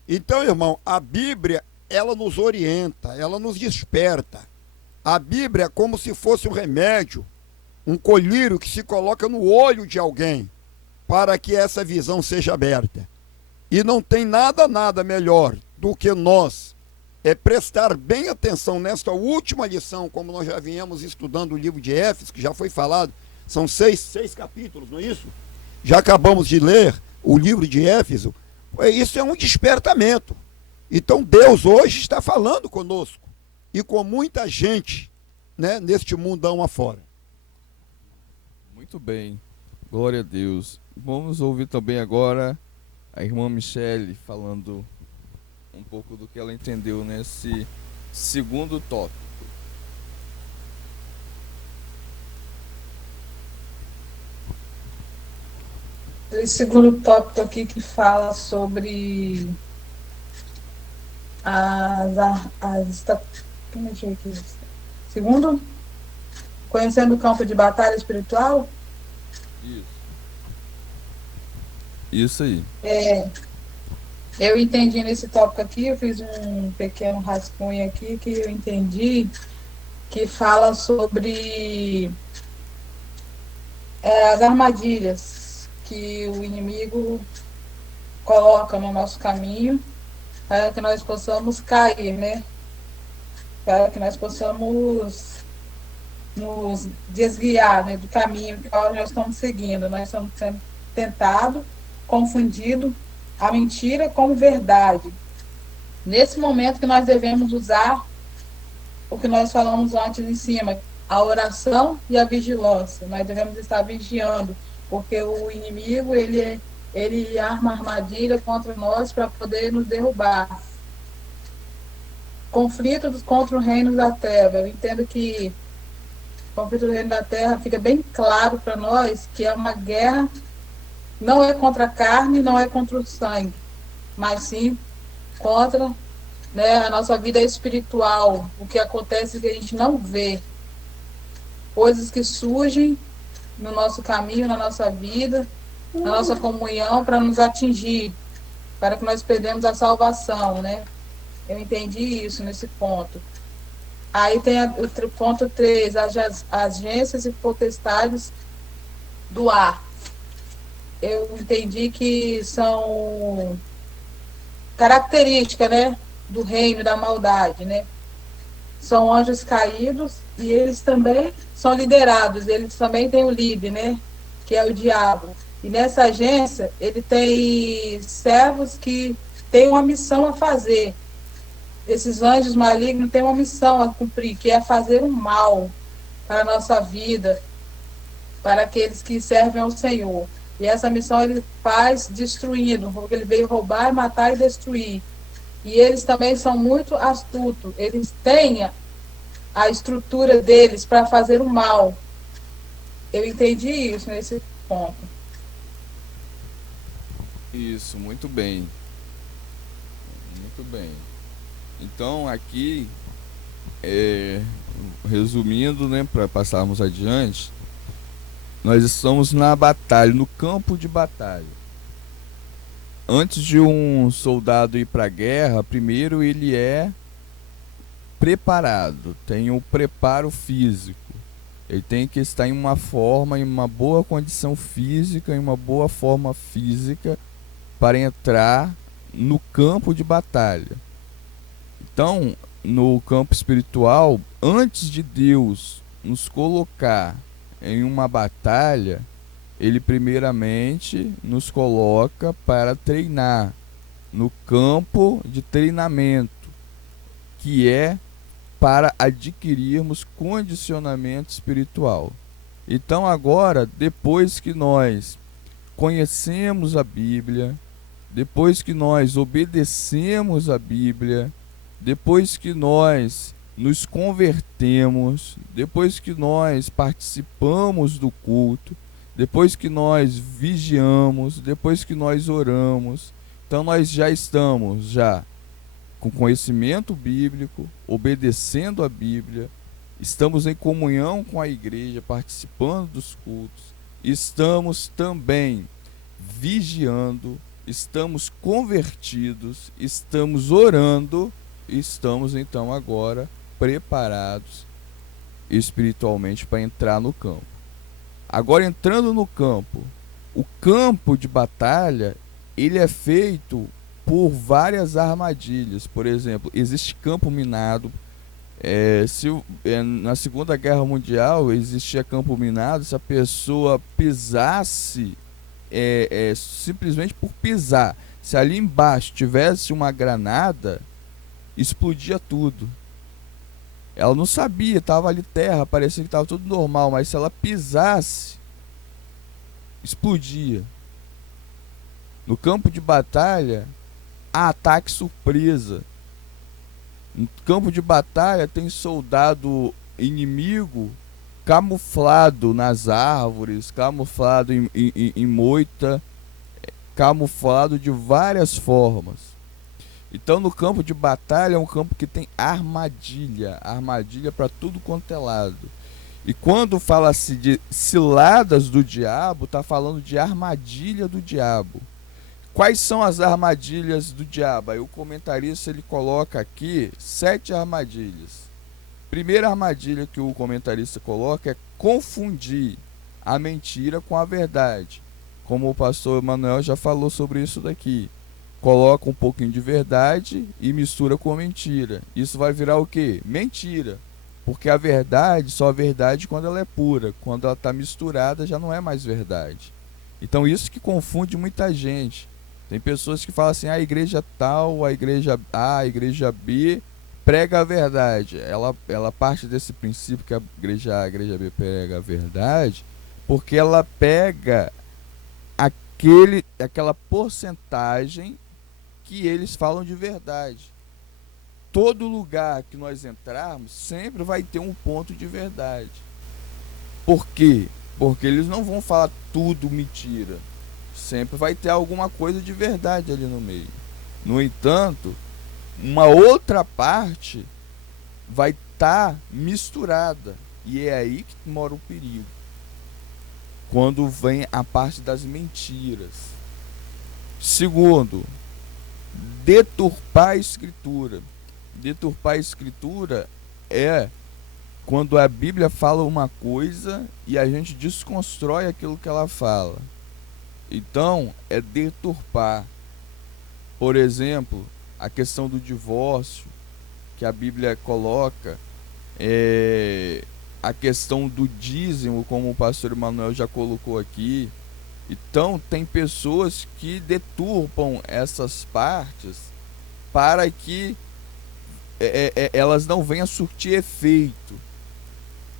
Então, irmão, a Bíblia, ela nos orienta, ela nos desperta. A Bíblia é como se fosse um remédio, um colírio que se coloca no olho de alguém, para que essa visão seja aberta. E não tem nada melhor do que nós prestar bem atenção nesta última lição, como nós já viemos estudando o livro de Éfeso, que já foi falado, são seis capítulos, não é isso? Já acabamos de ler o livro de Éfeso. Isso é um despertamento. Então Deus hoje está falando conosco e com muita gente, né, neste mundão afora. Muito bem, glória a Deus. Vamos ouvir também agora a irmã Michele falando um pouco do que ela entendeu nesse segundo tópico. Esse segundo tópico aqui que fala sobre como é que é aqui? Segundo, conhecendo o campo de batalha espiritual. Isso. Isso aí. Eu entendi nesse tópico aqui, eu fiz um pequeno rascunho aqui que eu entendi, que fala sobre as armadilhas que o inimigo coloca no nosso caminho para que nós possamos cair, né? Para que nós possamos nos desviar, né, do caminho que nós estamos seguindo. Nós estamos sendo tentados, confundidos a mentira como verdade. Nesse momento que nós devemos usar o que nós falamos antes em cima, a oração e a vigilância. Nós devemos estar vigiando, porque o inimigo, ele arma armadilha contra nós para poder nos derrubar. Conflito contra o reino da terra. Eu entendo que o conflito do reino da terra fica bem claro para nós que é uma guerra, não é contra a carne, não é contra o sangue, mas sim contra, né, a nossa vida espiritual, o que acontece que a gente não vê, coisas que surgem no nosso caminho, na nossa vida, na nossa comunhão, para nos atingir, para que nós perdemos a salvação, né? Eu entendi isso nesse ponto. Aí tem o ponto 3, as agências e potestades do ar. Eu entendi que são características, né, do reino da maldade, né? São anjos caídos e eles também são liderados, eles também têm o líder, né, que é o diabo. E nessa agência, ele tem servos que têm uma missão a fazer. Esses anjos malignos têm uma missão a cumprir, que é fazer o mal para a nossa vida, para aqueles que servem ao Senhor. E essa missão ele faz destruindo, porque ele veio roubar, matar e destruir. E eles também são muito astutos. Eles têm a estrutura deles para fazer o mal. Eu entendi isso nesse ponto. Isso, muito bem. Muito bem. Então, aqui, resumindo, né, para passarmos adiante, nós estamos na batalha, no campo de batalha. Antes de um soldado ir para a guerra, primeiro ele é preparado, tem o preparo físico. Ele tem que estar em uma forma, em uma boa condição física, em uma boa forma física para entrar no campo de batalha. Então, no campo espiritual, antes de Deus nos colocar em uma batalha, ele primeiramente nos coloca para treinar no campo de treinamento, que é para adquirirmos condicionamento espiritual. Então agora, depois que nós conhecemos a Bíblia, depois que nós obedecemos a Bíblia, depois que nós nos convertemos, depois que nós participamos do culto, depois que nós vigiamos, depois que nós oramos, então nós já estamos com conhecimento bíblico, obedecendo a Bíblia, estamos em comunhão com a igreja, participando dos cultos, estamos também vigiando, estamos convertidos, estamos orando, estamos então agora preparados espiritualmente para entrar no campo. Agora, entrando no campo, o campo de batalha, ele é feito por várias armadilhas. Por exemplo, existe campo minado. Na Segunda Guerra Mundial existia campo minado. Se a pessoa pisasse, simplesmente por pisar, se ali embaixo tivesse uma granada, explodia tudo. Ela não sabia, estava ali terra, parecia que estava tudo normal, mas se ela pisasse, explodia. No campo de batalha, há ataque surpresa. No campo de batalha tem soldado inimigo camuflado nas árvores, camuflado em moita, camuflado de várias formas. Então, no campo de batalha é um campo que tem armadilha para tudo quanto é lado. E quando fala-se de ciladas do diabo, está falando de armadilha do diabo. Quais são as armadilhas do diabo? Aí o comentarista ele coloca aqui 7 armadilhas. Primeira armadilha que o comentarista coloca é confundir a mentira com a verdade. Como o pastor Manuel já falou sobre isso daqui. Coloca um pouquinho de verdade e mistura com mentira. Isso vai virar o quê? Mentira. Porque a verdade, só a verdade quando ela é pura. Quando ela está misturada já não é mais verdade. Então isso que confunde muita gente. Tem pessoas que falam assim, a igreja tal, a igreja A, a igreja B prega a verdade. Ela parte desse princípio que a igreja A, a igreja B prega a verdade, porque ela pega aquela porcentagem que eles falam de verdade. Todo lugar que nós entrarmos sempre vai ter um ponto de verdade. Por quê? Porque eles não vão falar tudo mentira. Sempre vai ter alguma coisa de verdade ali no meio. No entanto, uma outra parte vai estar misturada. E é aí que mora o perigo. Quando vem a parte das mentiras. Segundo, deturpar a escritura. Deturpar a escritura é quando a Bíblia fala uma coisa e a gente desconstrói aquilo que ela fala. Então, é deturpar. Por exemplo, a questão do divórcio, que a Bíblia coloca, a questão do dízimo, como o pastor Manuel já colocou aqui. Então, tem pessoas que deturpam essas partes para que elas não venham a surtir efeito.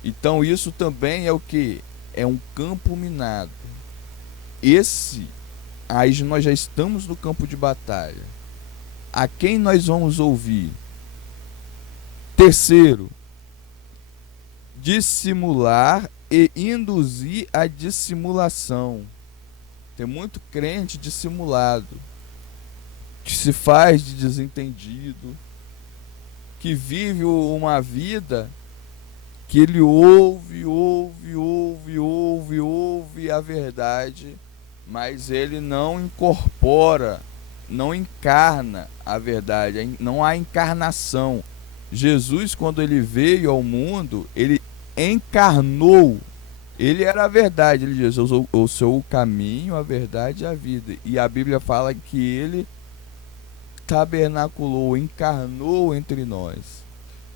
Então, isso também é o que? É um campo minado. Aí nós já estamos no campo de batalha. A quem nós vamos ouvir? Terceiro, dissimular e induzir a dissimulação. Tem muito crente dissimulado, que se faz de desentendido, que vive uma vida que ele ouve a verdade, mas ele não incorpora, não encarna a verdade, não há encarnação. Jesus, quando ele veio ao mundo, ele encarnou, ele era a verdade, ele diz, eu sou o caminho, a verdade e a vida. E a Bíblia fala que ele tabernaculou, encarnou entre nós.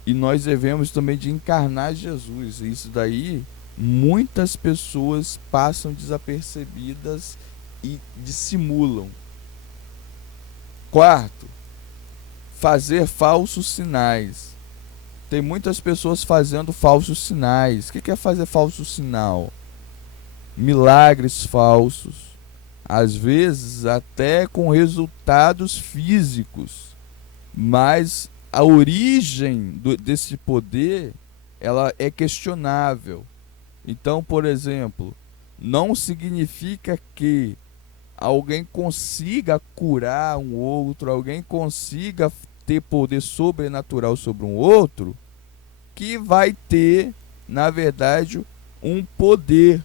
E nós devemos também de encarnar Jesus. Isso daí, muitas pessoas passam desapercebidas e dissimulam. Quarto, fazer falsos sinais. Tem muitas pessoas fazendo falsos sinais. O que é fazer falso sinal? Milagres falsos. Às vezes até com resultados físicos. Mas a origem desse poder, ela é questionável. Então, por exemplo, não significa que alguém consiga curar um outro, alguém consiga ter poder sobrenatural sobre um outro, que vai ter, na verdade, um poder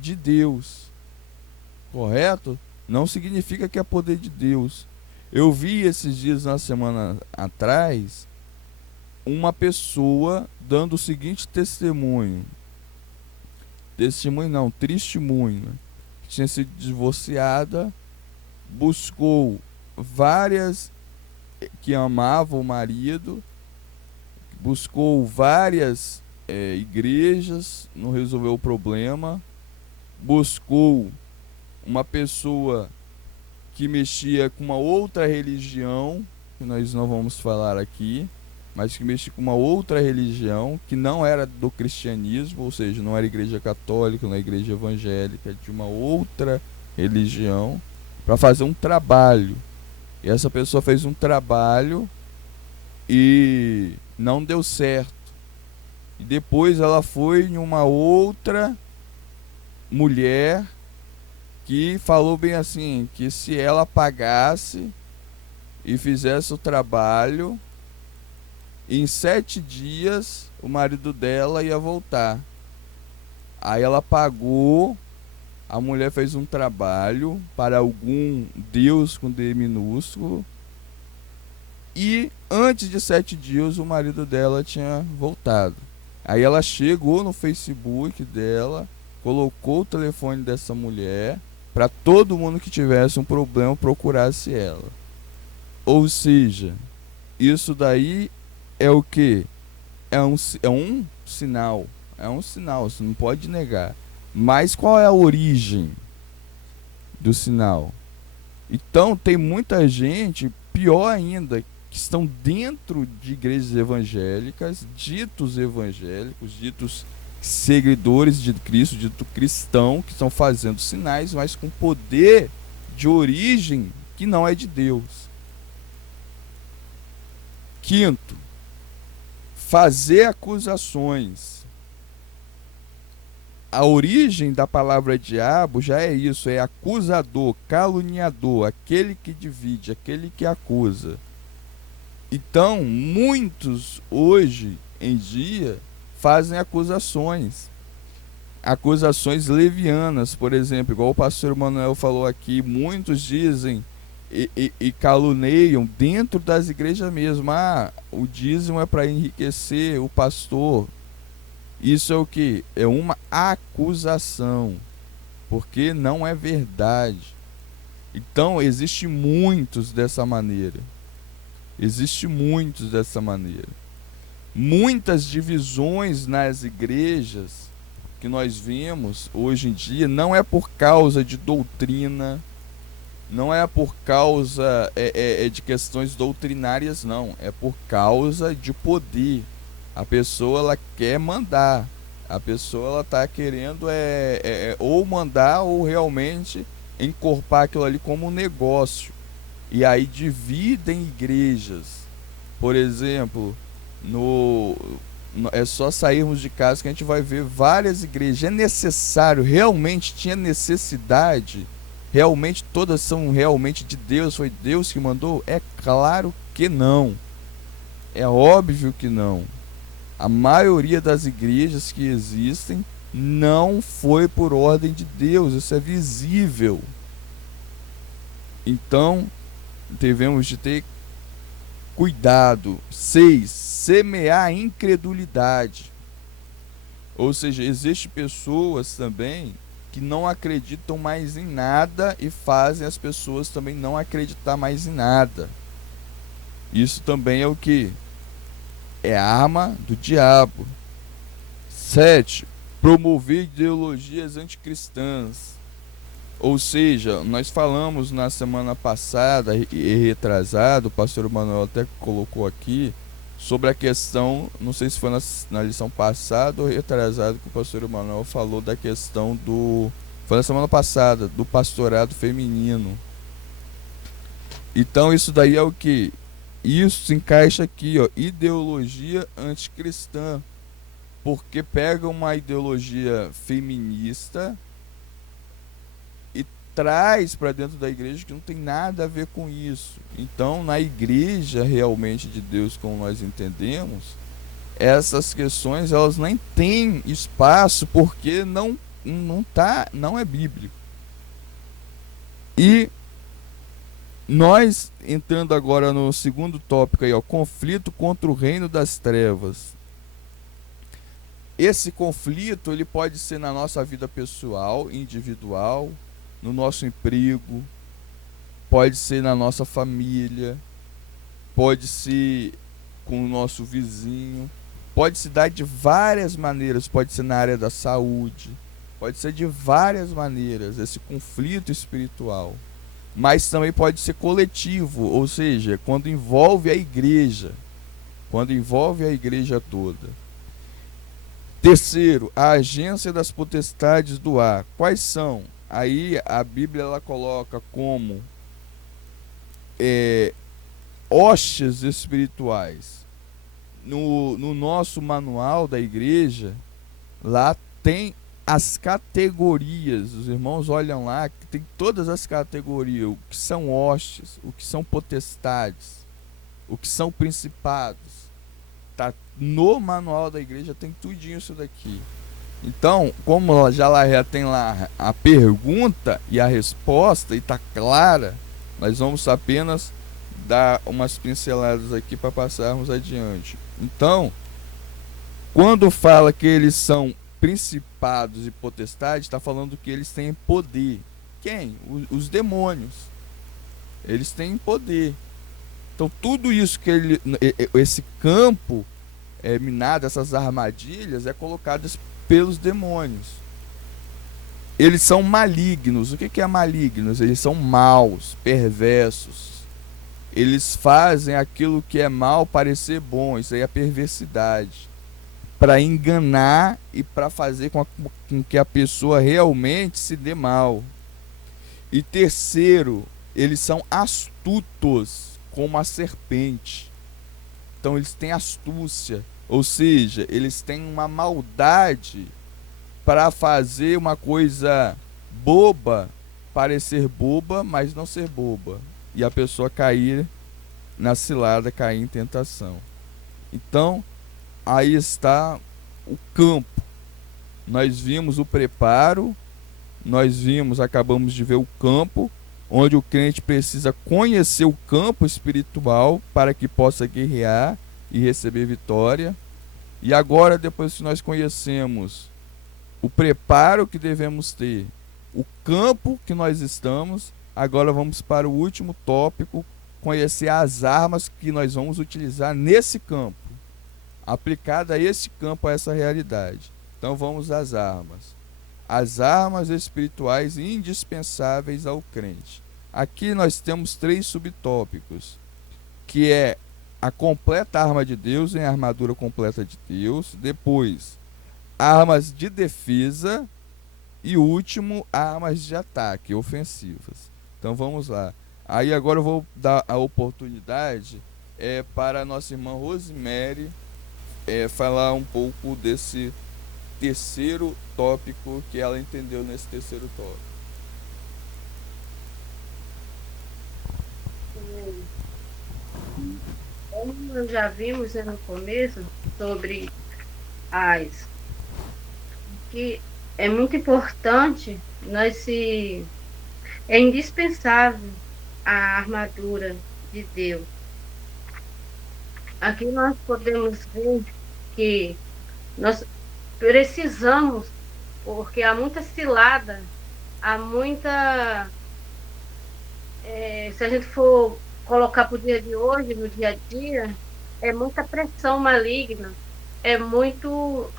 de Deus. Correto? Não significa que é poder de Deus. Eu vi esses dias, uma semana atrás, uma pessoa dando o seguinte testemunho. Testemunho. Tinha sido divorciada, buscou várias que amavam o marido, buscou várias igrejas, não resolveu o problema, buscou uma pessoa que mexia com uma outra religião, que nós não vamos falar aqui, mas que mexia com uma outra religião, que não era do cristianismo, ou seja, não era igreja católica, não era igreja evangélica, de uma outra religião, para fazer um trabalho. E essa pessoa fez um trabalho e não deu certo. E depois ela foi em uma outra mulher que falou bem assim, que se ela pagasse e fizesse o trabalho, em 7 dias o marido dela ia voltar. Aí ela pagou A mulher fez um trabalho para algum Deus com D minúsculo, e antes de 7 dias o marido dela tinha voltado. Aí ela chegou no Facebook dela, colocou o telefone dessa mulher para todo mundo que tivesse um problema procurasse ela. Ou seja, isso daí é o que? É um sinal. É um sinal, você não pode negar. Mas qual é a origem do sinal? Então tem muita gente, pior ainda, que estão dentro de igrejas evangélicas, ditos evangélicos, ditos seguidores de Cristo, dito cristão, que estão fazendo sinais, mas com poder de origem que não é de Deus. Quinto, fazer acusações. A origem da palavra diabo já é isso, é acusador, caluniador, aquele que divide, aquele que acusa. Então, muitos hoje em dia fazem acusações levianas, por exemplo, igual o pastor Manuel falou aqui, muitos dizem e caluniam dentro das igrejas mesmo. O dízimo é para enriquecer o pastor. Isso é o que? É uma acusação, porque não é verdade. Então, existe muitos dessa maneira. Muitas divisões nas igrejas que nós vemos hoje em dia não é por causa de doutrina, não é por causa de questões doutrinárias, não. É por causa de poder. A pessoa ela quer mandar. A pessoa ela está querendo ou mandar ou realmente encorpar aquilo ali como um negócio. E aí dividem igrejas. Por exemplo, é só sairmos de casa que a gente vai ver várias igrejas. É necessário, realmente tinha necessidade? Realmente todas são realmente de Deus? Foi Deus que mandou? É claro que não. É óbvio que não. A maioria das igrejas que existem não foi por ordem de Deus. Isso é visível. Então, devemos de ter cuidado. 6. Semear incredulidade. Ou seja, existem pessoas também que não acreditam mais em nada e fazem as pessoas também não acreditar mais em nada. Isso também é o que? É arma do diabo. 7. Promover ideologias anticristãs. Ou seja, nós falamos na semana passada e retrasado, o pastor Manuel até colocou aqui, sobre a questão, não sei se foi na lição passada ou retrasado, que o pastor Manuel falou da questão foi na semana passada, do pastorado feminino. Então isso daí é o que? Isso se encaixa aqui, ó, ideologia anticristã, porque pega uma ideologia feminista e traz para dentro da igreja que não tem nada a ver com isso. Então, na igreja realmente de Deus, como nós entendemos, essas questões elas nem têm espaço, porque não é bíblico. E nós entrando agora no segundo tópico aí, ó, conflito contra o reino das trevas. Esse conflito ele pode ser na nossa vida pessoal, individual, no nosso emprego, pode ser na nossa família, pode ser com o nosso vizinho, pode se dar de várias maneiras, pode ser na área da saúde, pode ser de várias maneiras esse conflito espiritual. Mas também pode ser coletivo, ou seja, quando envolve a igreja toda. Terceiro, a agência das potestades do ar. Quais são? Aí a Bíblia ela coloca como hostes espirituais. No nosso manual da igreja, lá tem as categorias. Os irmãos olham lá, que tem todas as categorias, o que são hostes, o que são potestades, o que são principados. Tá no manual da igreja, tem tudinho isso daqui. Então, como já lá já tem lá a pergunta e a resposta e está clara, nós vamos apenas dar umas pinceladas aqui para passarmos adiante. Então, quando fala que eles são principados e potestades, está falando que eles têm poder. Quem? Os demônios. Eles têm poder. Então, tudo isso que esse campo minado, essas armadilhas, é colocado pelos demônios. Eles são malignos. O que é malignos? Eles são maus, perversos. Eles fazem aquilo que é mal parecer bom. Isso aí é perversidade. Para enganar e para fazer com que a pessoa realmente se dê mal. E terceiro, eles são astutos, como a serpente. Então eles têm astúcia, ou seja, eles têm uma maldade para fazer uma coisa boba parecer boba, mas não ser boba. E a pessoa cair na cilada, cair em tentação. Então, aí está o campo. Nós vimos o preparo, acabamos de ver o campo, onde o crente precisa conhecer o campo espiritual para que possa guerrear e receber vitória. E agora, depois que nós conhecemos o preparo que devemos ter, o campo que nós estamos, agora vamos para o último tópico, conhecer as armas que nós vamos utilizar nesse campo, aplicada a esse campo, a essa realidade. Então vamos às armas. As armas espirituais indispensáveis ao crente. Aqui nós temos 3 subtópicos, que é a completa arma de Deus, em armadura completa de Deus. Depois, armas de defesa. E último, armas de ataque, ofensivas. Então vamos lá. Aí agora eu vou dar a oportunidade para a nossa irmã Rosemary falar um pouco desse terceiro tópico que ela entendeu nesse terceiro tópico. Como nós já vimos no começo sobre as que é muito importante é indispensável a armadura de Deus. Aqui nós podemos ver que nós precisamos, porque há muita cilada, há muita se a gente for colocar para o dia de hoje, no dia a dia, é muita pressão maligna, é muito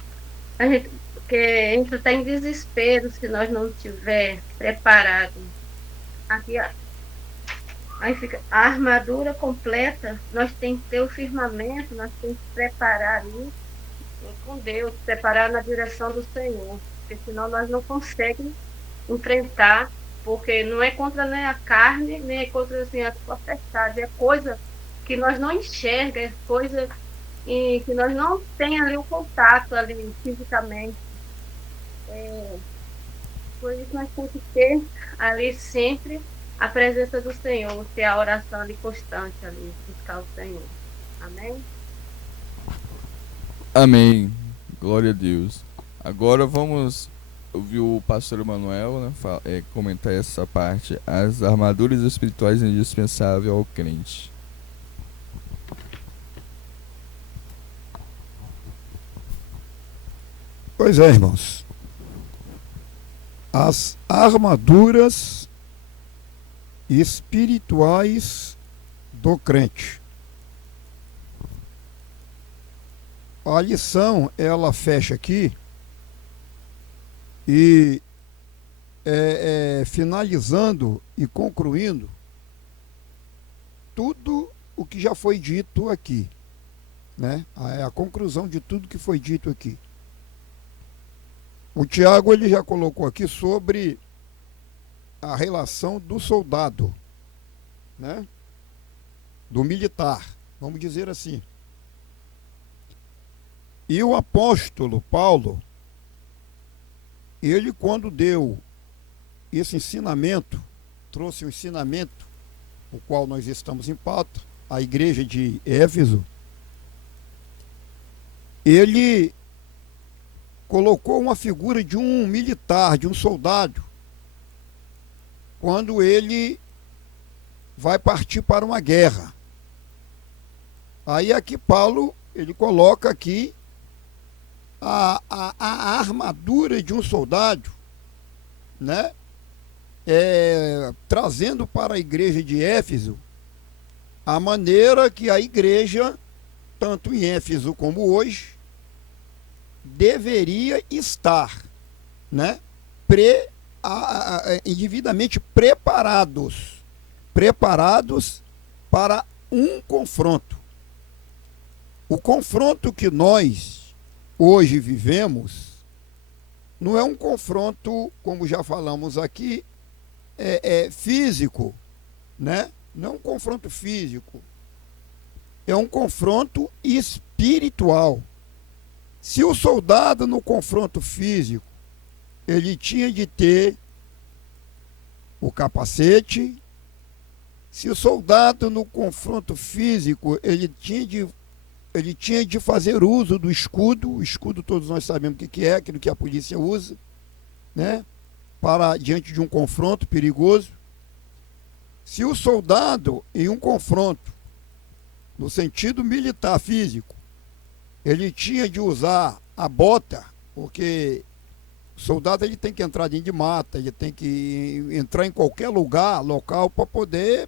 porque a gente está em desespero se nós não estiver preparado. Aqui, aí fica a armadura completa, nós temos que ter o firmamento, nós temos que preparar isso com Deus, preparar na direção do Senhor, porque senão nós não conseguimos enfrentar, porque não é contra nem a carne, nem é contra assim, as potestades, é coisa que nós não enxergamos, é coisa que nós não temos ali o contato ali fisicamente. Por isso nós temos que ter ali sempre a presença do Senhor, ter a oração ali constante ali, buscar o Senhor. Amém? Amém. Glória a Deus. Agora vamos ouvir o pastor Emanuel, né, comentar essa parte, as armaduras espirituais indispensáveis ao crente. Pois é, irmãos. As armaduras espirituais do crente. A lição, ela fecha aqui e finalizando e concluindo tudo o que já foi dito aqui, né? A conclusão de tudo que foi dito aqui. O Tiago, ele já colocou aqui sobre a relação do soldado, né? Do militar, vamos dizer assim. E o apóstolo Paulo, ele quando deu esse ensinamento, trouxe o ensinamento, o qual nós estamos em pauta, a igreja de Éfeso, ele colocou uma figura de um militar, de um soldado, quando ele vai partir para uma guerra. Aí aqui Paulo, ele coloca aqui a armadura de um soldado, né? Trazendo para a igreja de Éfeso a maneira que a igreja, tanto em Éfeso como hoje, deveria estar, né? Indevidamente preparados para um confronto. O confronto que nós hoje vivemos não é um confronto, como já falamos aqui, físico, né? Não é um confronto físico, é um confronto espiritual. Se o soldado no confronto físico, ele tinha de ter o capacete, se o soldado no confronto físico, ele tinha de fazer uso do escudo. O escudo todos nós sabemos o que é, aquilo que a polícia usa, né? Para diante de um confronto perigoso. Se o soldado em um confronto, no sentido militar físico, ele tinha de usar a bota, porque o soldado ele tem que entrar dentro de mata, ele tem que entrar em qualquer local para poder,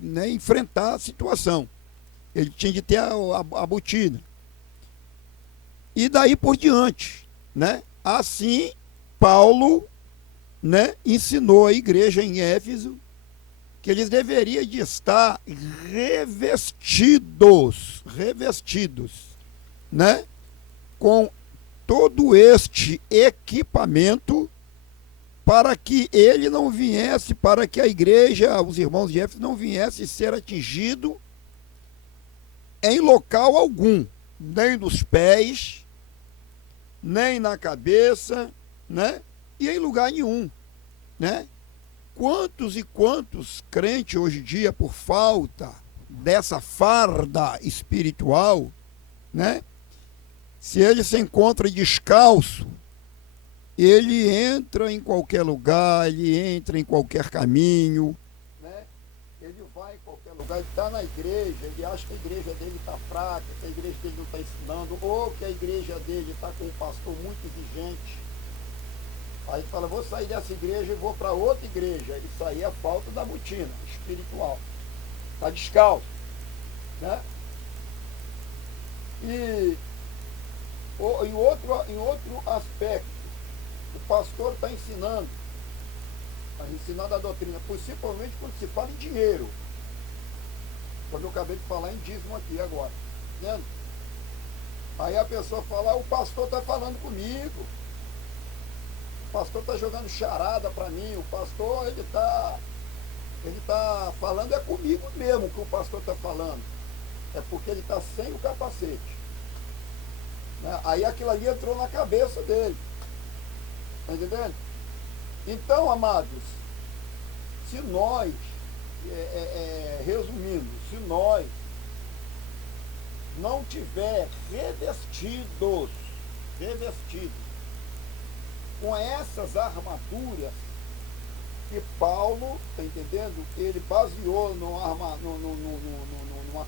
né, enfrentar a situação. Ele tinha de ter a botina. E daí por diante, né? Assim, Paulo, né, ensinou a igreja em Éfeso que eles deveriam de estar revestidos, né, com todo este equipamento, para que ele não viesse, para que a igreja, os irmãos de Éfeso não viessem ser atingidos em local algum, nem nos pés, nem na cabeça, né? E em lugar nenhum, né? Quantos e quantos crentes hoje em dia, por falta dessa farda espiritual, né? Se ele se encontra descalço, ele entra em qualquer lugar, ele entra em qualquer caminho, né? Ele vai em qualquer lugar, ele está na igreja, ele acha que a igreja dele está fraca, que a igreja dele não está ensinando, ou que a igreja dele está com um pastor muito exigente. Aí ele fala, vou sair dessa igreja e vou para outra igreja. Isso aí é falta da botina espiritual. Está descalço, né? E em outro aspecto, o pastor está ensinando a doutrina, principalmente quando se fala em dinheiro. Como eu acabei de falar em dízimo aqui agora, entendeu? Aí a pessoa fala, o pastor está falando comigo, o pastor está jogando charada para mim, o pastor ele tá falando comigo mesmo que o pastor está falando, é porque ele está sem o capacete, né? Aí aquilo ali entrou na cabeça dele, está entendendo? Então, amados, se nós, resumindo, se nós não tiver revestidos com essas armaduras que Paulo, tá entendendo? Ele baseou numa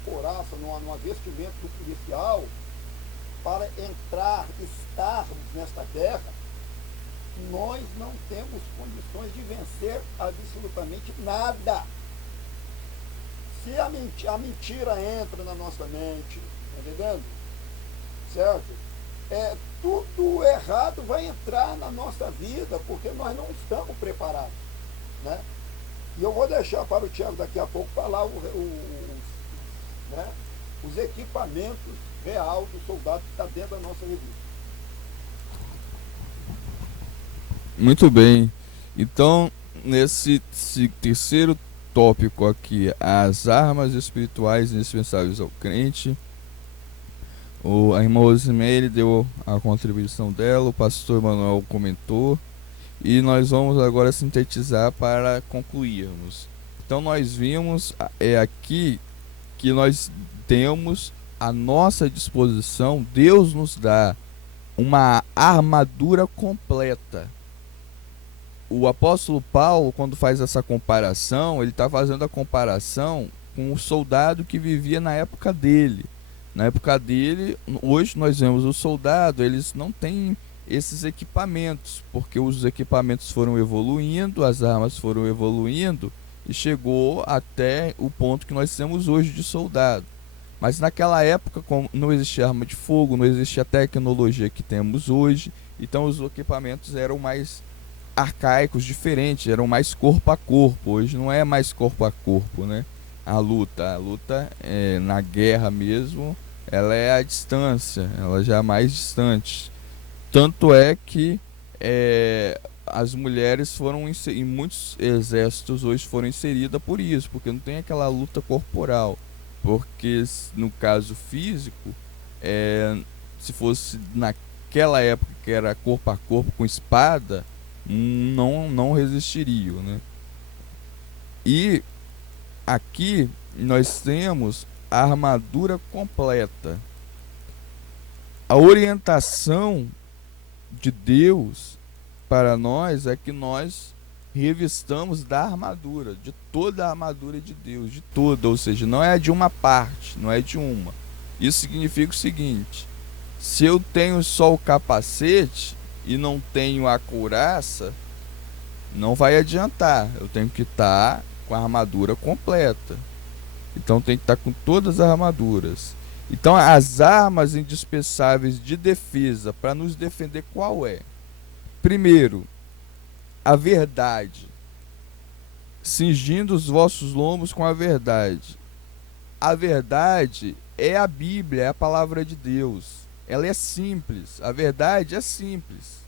couraça, numa vestimenta do policial, para estarmos nesta guerra, nós não temos condições de vencer absolutamente nada. Se a mentira entra na nossa mente, tá entendendo? Certo? Tudo errado vai entrar na nossa vida, porque nós não estamos preparados, né? E eu vou deixar para o Tiago daqui a pouco falar os equipamentos real do soldado que está dentro da nossa revista. Muito bem. Então, nesse terceiro tópico aqui, as armas espirituais indispensáveis ao crente, a irmã Rosemary deu a contribuição dela, o pastor Manuel comentou, e nós vamos agora sintetizar para concluirmos. Então nós vimos aqui que nós temos à nossa disposição, Deus nos dá uma armadura completa. O apóstolo Paulo, quando faz essa comparação, ele está fazendo a comparação com o soldado que vivia na época dele. Na época dele, hoje nós vemos o soldado, eles não têm esses equipamentos, porque os equipamentos foram evoluindo, as armas foram evoluindo e chegou até o ponto que nós temos hoje de soldado. Mas naquela época, como não existia arma de fogo, não existia a tecnologia que temos hoje, então os equipamentos eram mais arcaicos, diferentes, eram mais corpo a corpo. Hoje não é mais corpo a corpo, né? A luta na guerra mesmo, ela é à distância, ela já é mais distante. Tanto é que as mulheres foram em muitos exércitos hoje foram inseridas por isso, porque não tem aquela luta corporal. Porque no caso físico, se fosse naquela época que era corpo a corpo com espada, não resistiriam, né? E aqui nós temos a armadura completa. A orientação de Deus para nós é que nós revistamos da armadura, de toda a armadura de Deus, de toda, ou seja, não é de uma parte, não é de uma. Isso significa o seguinte: se eu tenho só o capacete e não tenho a couraça, não vai adiantar. Eu tenho que estar com a armadura completa. Então tem que estar com todas as armaduras. Então as armas indispensáveis de defesa para nos defender qual é? Primeiro, a verdade. Cingindo os vossos lombos com a verdade. A verdade é a Bíblia, é a palavra de Deus. Ela é simples, a verdade é simples.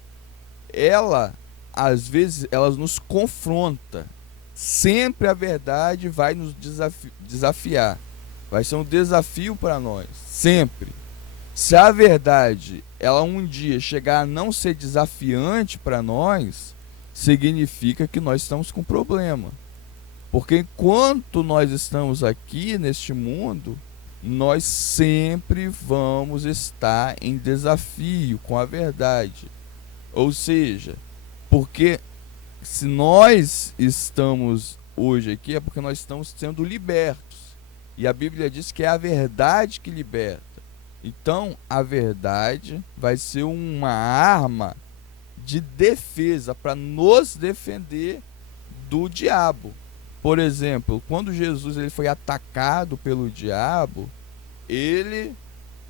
Ela, às vezes, ela nos confronta. Sempre a verdade vai nos desafiar. Vai ser um desafio para nós, sempre. Se a verdade, ela um dia chegar a não ser desafiante para nós, significa que nós estamos com problema. Porque enquanto nós estamos aqui neste mundo, nós sempre vamos estar em desafio com a verdade. Ou seja, porque se nós estamos hoje aqui é porque nós estamos sendo libertos. E a Bíblia diz que é a verdade que liberta. Então, a verdade vai ser uma arma de defesa para nos defender do diabo. Por exemplo, quando Jesus ele foi atacado pelo diabo, ele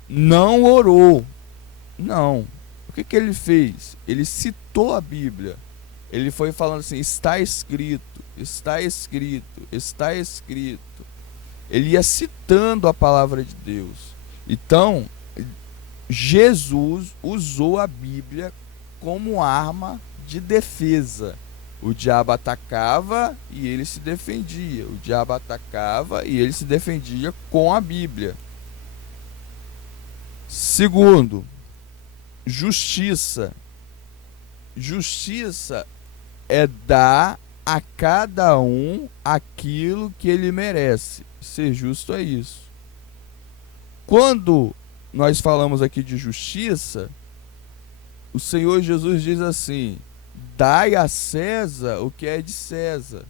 não orou. Não. O que ele fez? Ele citou a Bíblia. Ele foi falando assim: está escrito, está escrito, está escrito. Ele ia citando a palavra de Deus. Então, Jesus usou a Bíblia como arma de defesa. O diabo atacava e ele se defendia. O diabo atacava e ele se defendia com a Bíblia. Segundo, justiça. Justiça é dar a cada um aquilo que ele merece. Ser justo é isso. Quando nós falamos aqui de justiça, o Senhor Jesus diz assim: dai a César o que é de César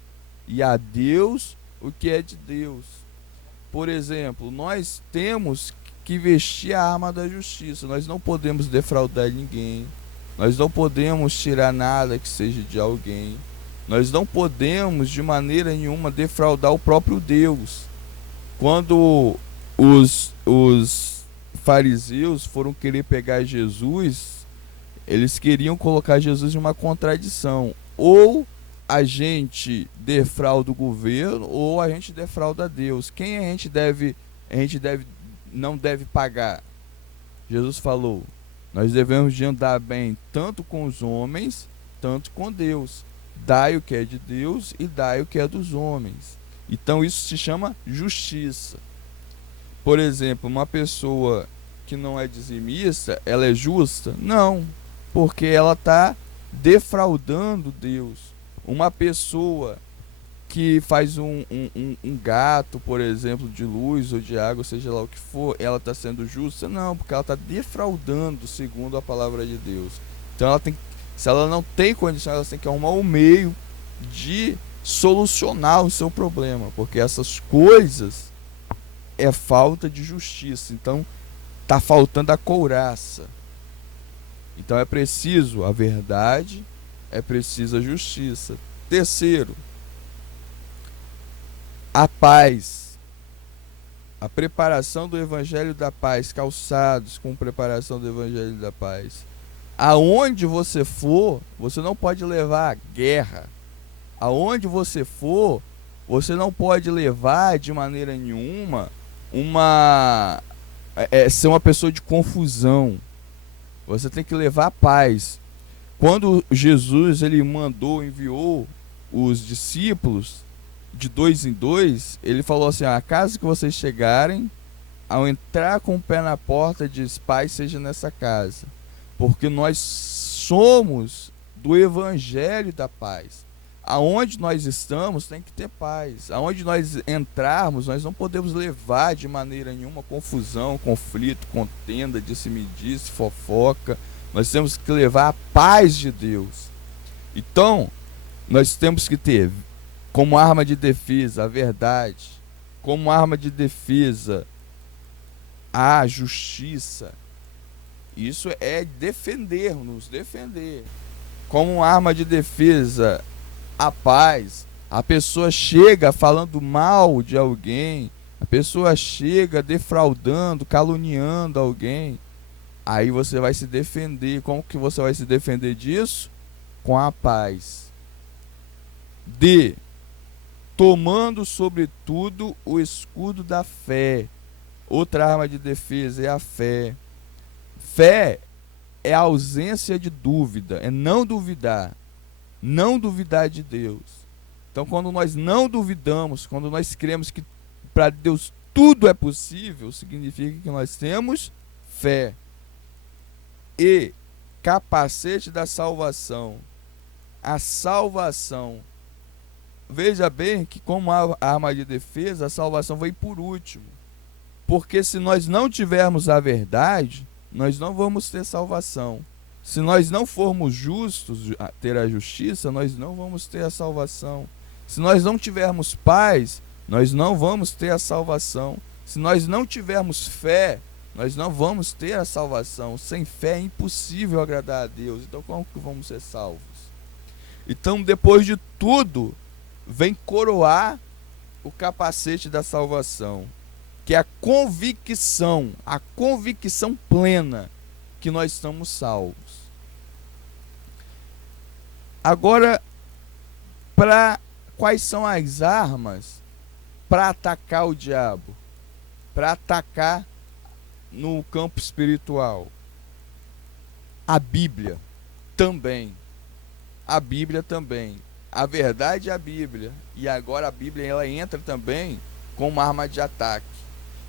e a Deus o que é de Deus. Por exemplo, nós temos que vestir a arma da justiça. Nós não podemos defraudar ninguém. Nós não podemos tirar nada que seja de alguém. Nós não podemos de maneira nenhuma defraudar o próprio Deus. Quando os fariseus foram querer pegar Jesus, eles queriam colocar Jesus em uma contradição. Ou a gente defrauda o governo, ou a gente defrauda Deus. Quem a gente não deve pagar? Jesus falou: nós devemos de andar bem tanto com os homens, tanto com Deus. Dai o que é de Deus e dai o que é dos homens. Então isso se chama justiça. Por exemplo, uma pessoa que não é dizimista, ela é justa? Não, porque ela está defraudando Deus. Uma pessoa que faz um gato, por exemplo, de luz ou de água, seja lá o que for, ela está sendo justa? Não, porque ela está defraudando segundo a palavra de Deus. Então ela tem, se ela não tem condição, ela tem que arrumar um meio de solucionar o seu problema, porque essas coisas é falta de justiça. Então está faltando a couraça. Então é preciso a verdade, é preciso a justiça. Terceiro, a paz, a preparação do Evangelho da Paz, calçados com preparação do Evangelho da Paz. Aonde você for, você não pode levar guerra. Aonde você for, você não pode levar de maneira nenhuma ser uma pessoa de confusão. Você tem que levar paz. Quando Jesus enviou os discípulos de 2 em 2, ele falou assim: a casa que vocês chegarem, ao entrar com o pé na porta, diz: paz seja nessa casa, porque nós somos do Evangelho da Paz. Aonde nós estamos tem que ter paz. Aonde nós entrarmos, nós não podemos levar de maneira nenhuma confusão, conflito, contenda, disse-me-disse, fofoca. Nós temos que levar a paz de Deus. Então, nós temos que ter como arma de defesa a verdade, como arma de defesa a justiça. Isso é nos defender. Como arma de defesa a paz. A pessoa chega falando mal de alguém, a pessoa chega defraudando, caluniando alguém. Aí você vai se defender. Como que você vai se defender disso? Com a paz. Tomando sobretudo o escudo da fé. Outra arma de defesa é a fé. Fé é a ausência de dúvida, é não duvidar. Não duvidar de Deus. Então, quando nós não duvidamos, quando nós cremos que para Deus tudo é possível, significa que nós temos fé. E capacete da salvação. A salvação. Veja bem que, como arma de defesa, a salvação vem por último. Porque se nós não tivermos a verdade, nós não vamos ter salvação. Se nós não formos justos a ter a justiça, nós não vamos ter a salvação. Se nós não tivermos paz, nós não vamos ter a salvação. Se nós não tivermos fé, nós não vamos ter a salvação. Sem fé é impossível agradar a Deus. Então como que vamos ser salvos? Então, depois de tudo, vem coroar o capacete da salvação, que é a convicção plena que nós estamos salvos. Agora, quais são as armas para atacar o diabo? Para atacar no campo espiritual? A Bíblia também. A Bíblia também. A verdade é a Bíblia. E agora a Bíblia ela entra também como uma arma de ataque.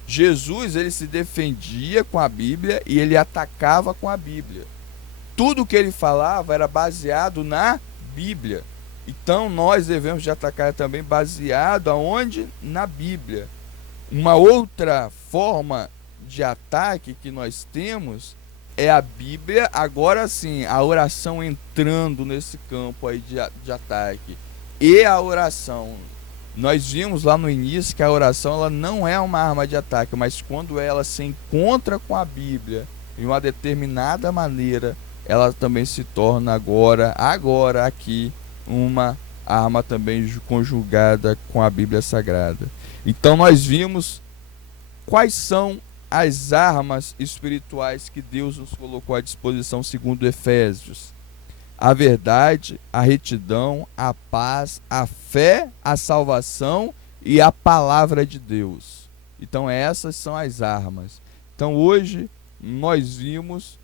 Jesus ele se defendia com a Bíblia e ele atacava com a Bíblia. Tudo que ele falava era baseado na Bíblia. Então nós devemos de atacar também baseado aonde? Na Bíblia. Uma outra forma de ataque que nós temos é a Bíblia. Agora sim, a oração entrando nesse campo aí de ataque. E a oração, nós vimos lá no início que a oração ela não é uma arma de ataque, mas quando ela se encontra com a Bíblia de uma determinada maneira, ela também se torna agora aqui uma arma também conjugada com a Bíblia Sagrada. Então nós vimos quais são as armas espirituais que Deus nos colocou à disposição segundo Efésios: a verdade, a retidão, a paz, a fé, a salvação e a palavra de Deus. Então essas são as armas. Então hoje nós vimos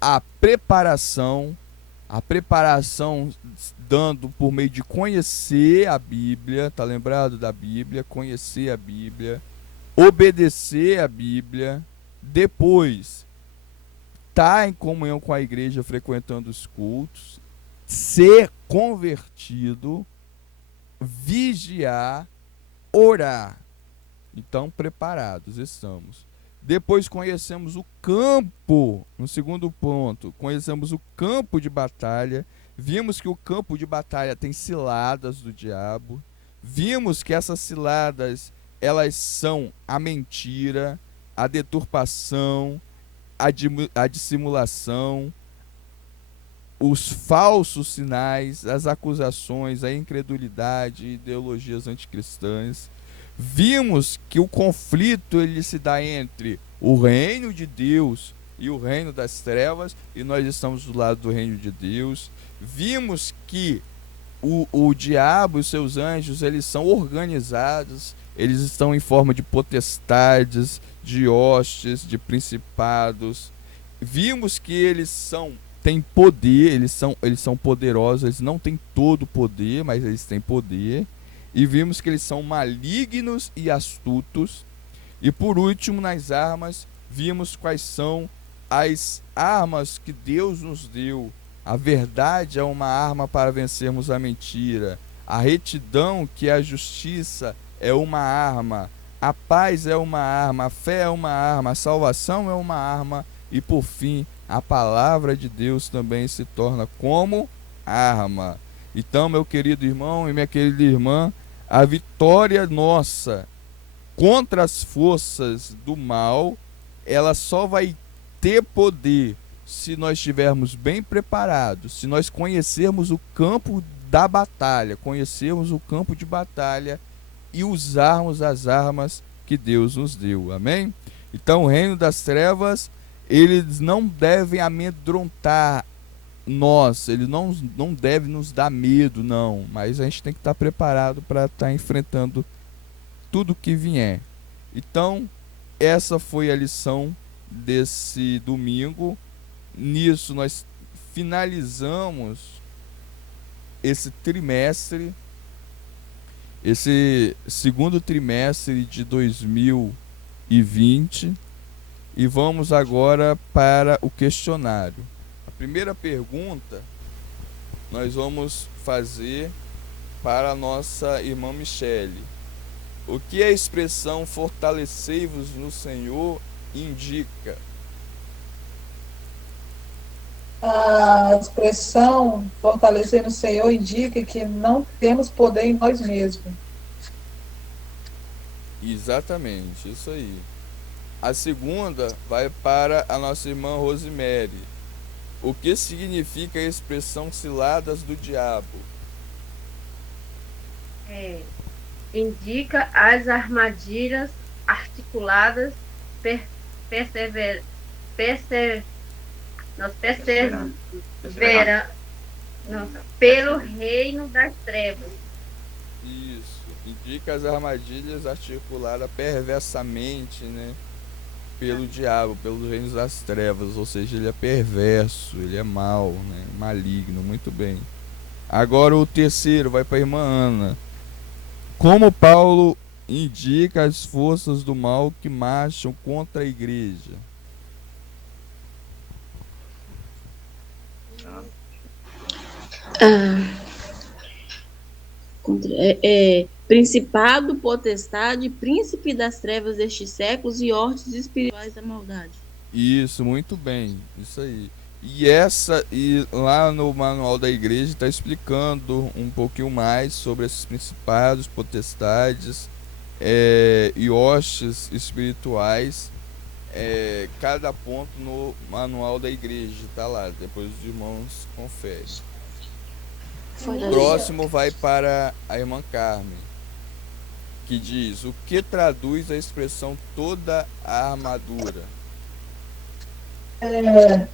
a preparação dando por meio de conhecer a Bíblia, tá lembrado da Bíblia? Conhecer a Bíblia, obedecer a Bíblia, depois estar em comunhão com a igreja, frequentando os cultos, ser convertido, vigiar, orar. Então, preparados estamos. Depois conhecemos o campo, no segundo ponto, conhecemos o campo de batalha. Vimos que o campo de batalha tem ciladas do diabo. Vimos que essas ciladas, elas são a mentira, a deturpação, a dissimulação, os falsos sinais, as acusações, a incredulidade, ideologias anticristãs. Vimos que o conflito ele se dá entre o reino de Deus e o reino das trevas, e nós estamos do lado do reino de Deus. Vimos que o diabo e os seus anjos, eles são organizados, eles estão em forma de potestades, de hostes, de principados. Vimos que eles têm poder, eles são poderosos, eles não têm todo o poder, mas eles têm poder. E vimos que eles são malignos e astutos. E por último, nas armas, vimos quais são as armas que Deus nos deu. A verdade é uma arma para vencermos a mentira. A retidão, que é a justiça, é uma arma. A paz é uma arma. A fé é uma arma. A salvação é uma arma. E por fim, a palavra de Deus também se torna como arma. Então, meu querido irmão e minha querida irmã, a vitória nossa contra as forças do mal, ela só vai ter poder se nós estivermos bem preparados, se nós conhecermos o campo da batalha, conhecermos o campo de batalha e usarmos as armas que Deus nos deu. Amém? Então, o reino das trevas, eles não devem amedrontar nós, ele não deve nos dar medo, não, mas a gente tem que estar preparado para estar enfrentando tudo que vier. Então, essa foi a lição desse domingo. Nisso nós finalizamos esse trimestre, esse segundo trimestre de 2020, e vamos agora para o questionário. A primeira pergunta nós vamos fazer para a nossa irmã Michele. O que a expressão fortalecei-vos no Senhor indica? A expressão fortalecer no Senhor indica que não temos poder em nós mesmos. Exatamente, isso aí. A segunda vai para a nossa irmã Rosemary. O que significa a expressão ciladas do diabo? Indica as armadilhas articuladas pelo reino das trevas. Isso, indica as armadilhas articuladas perversamente, né, pelo diabo, pelos reinos das trevas, ou seja, ele é perverso, ele é mau, né, maligno. Muito bem. Agora o terceiro vai para a irmã Ana. Como Paulo indica as forças do mal que marcham contra a igreja? Principado, potestade, príncipe das trevas destes séculos e hortes espirituais da maldade. Isso, muito bem, isso aí. E lá no manual da igreja está explicando um pouquinho mais sobre esses principados, potestades e hostes espirituais. Cada ponto no manual da igreja está lá, depois os irmãos conferem. O próximo vai para a irmã Carmen, que diz: o que traduz a expressão toda a armadura?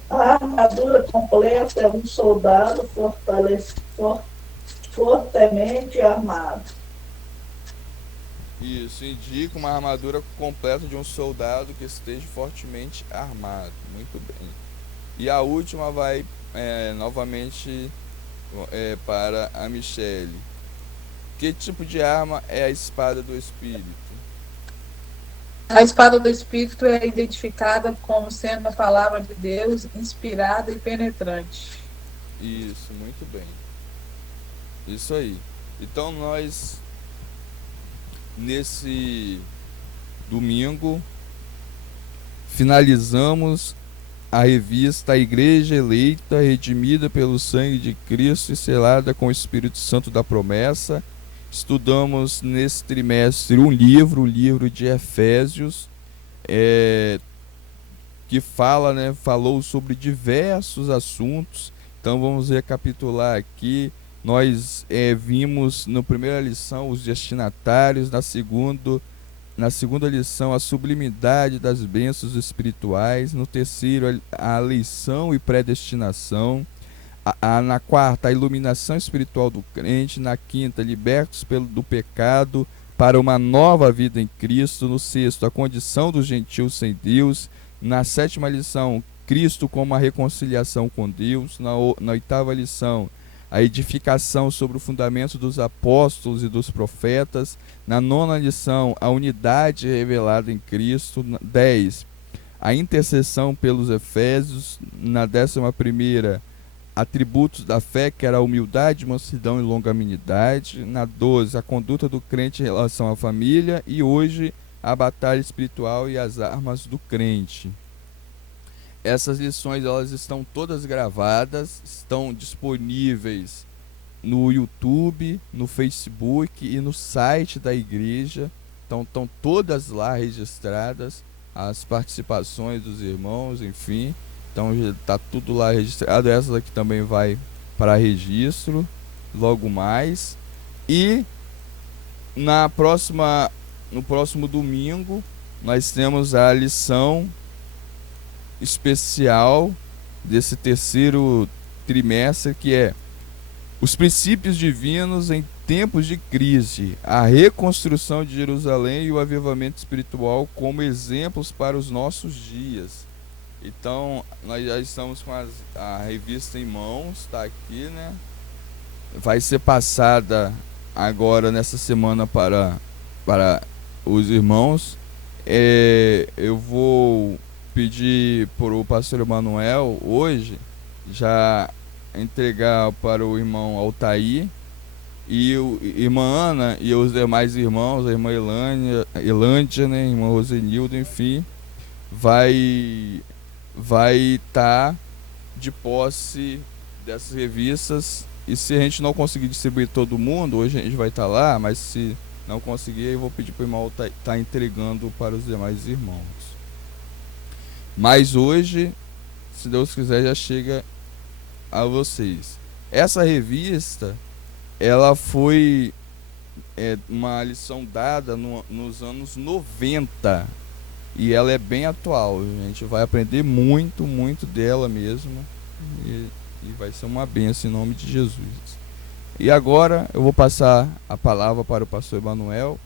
A armadura completa é um soldado fortemente armado. Isso indica uma armadura completa de um soldado que esteja fortemente armado. Muito bem. E a última vai novamente para a Michele. Que tipo de arma é a espada do Espírito? A espada do Espírito é identificada como sendo a palavra de Deus, inspirada e penetrante. Isso, muito bem. Isso aí. Então nós, nesse domingo, finalizamos a revista A Igreja Eleita, Redimida pelo Sangue de Cristo e selada com o Espírito Santo da Promessa. Estudamos nesse trimestre um livro, o livro de Efésios, que falou sobre diversos assuntos. Então vamos recapitular aqui. Nós vimos na primeira lição os destinatários, na segunda lição a sublimidade das bênçãos espirituais, no terceiro a eleição e predestinação, na quarta a iluminação espiritual do crente, na quinta libertos do pecado para uma nova vida em Cristo, no sexto a condição dos gentios sem Deus, na sétima lição Cristo como a reconciliação com Deus, na oitava lição a edificação sobre o fundamento dos apóstolos e dos profetas, na nona lição a unidade revelada em Cristo, 10 a intercessão pelos Efésios, na 11ª atributos da fé, que era a humildade, mansidão e longanimidade, na 12 a conduta do crente em relação à família, e hoje a batalha espiritual e as armas do crente. Essas lições elas estão todas gravadas, estão disponíveis no YouTube, no Facebook e no site da igreja. Então estão todas lá registradas, as participações dos irmãos, enfim. Então já está tudo lá registrado. Essa aqui também vai para registro logo mais. E no próximo domingo nós temos a lição especial desse terceiro trimestre, que é os princípios divinos em tempos de crise, a reconstrução de Jerusalém e o avivamento espiritual como exemplos para os nossos dias. Então nós já estamos com a revista em mãos, está aqui, né? Vai ser passada agora nessa semana para os irmãos. Eu vou pedir para o pastor Emanuel hoje já entregar para o irmão Altair e a irmã Ana e os demais irmãos, a irmã Elândia, né, a irmã Rosenildo, enfim, vai estar de posse dessas revistas. E se a gente não conseguir distribuir todo mundo, hoje a gente vai estar lá, mas se não conseguir, eu vou pedir para o irmão estar entregando para os demais irmãos. Mas hoje, se Deus quiser, já chega a vocês. Essa revista, ela foi uma lição dada nos anos 90 e ela é bem atual. A gente vai aprender muito, muito dela mesmo e vai ser uma bênção em nome de Jesus. E agora eu vou passar a palavra para o pastor Emanuel,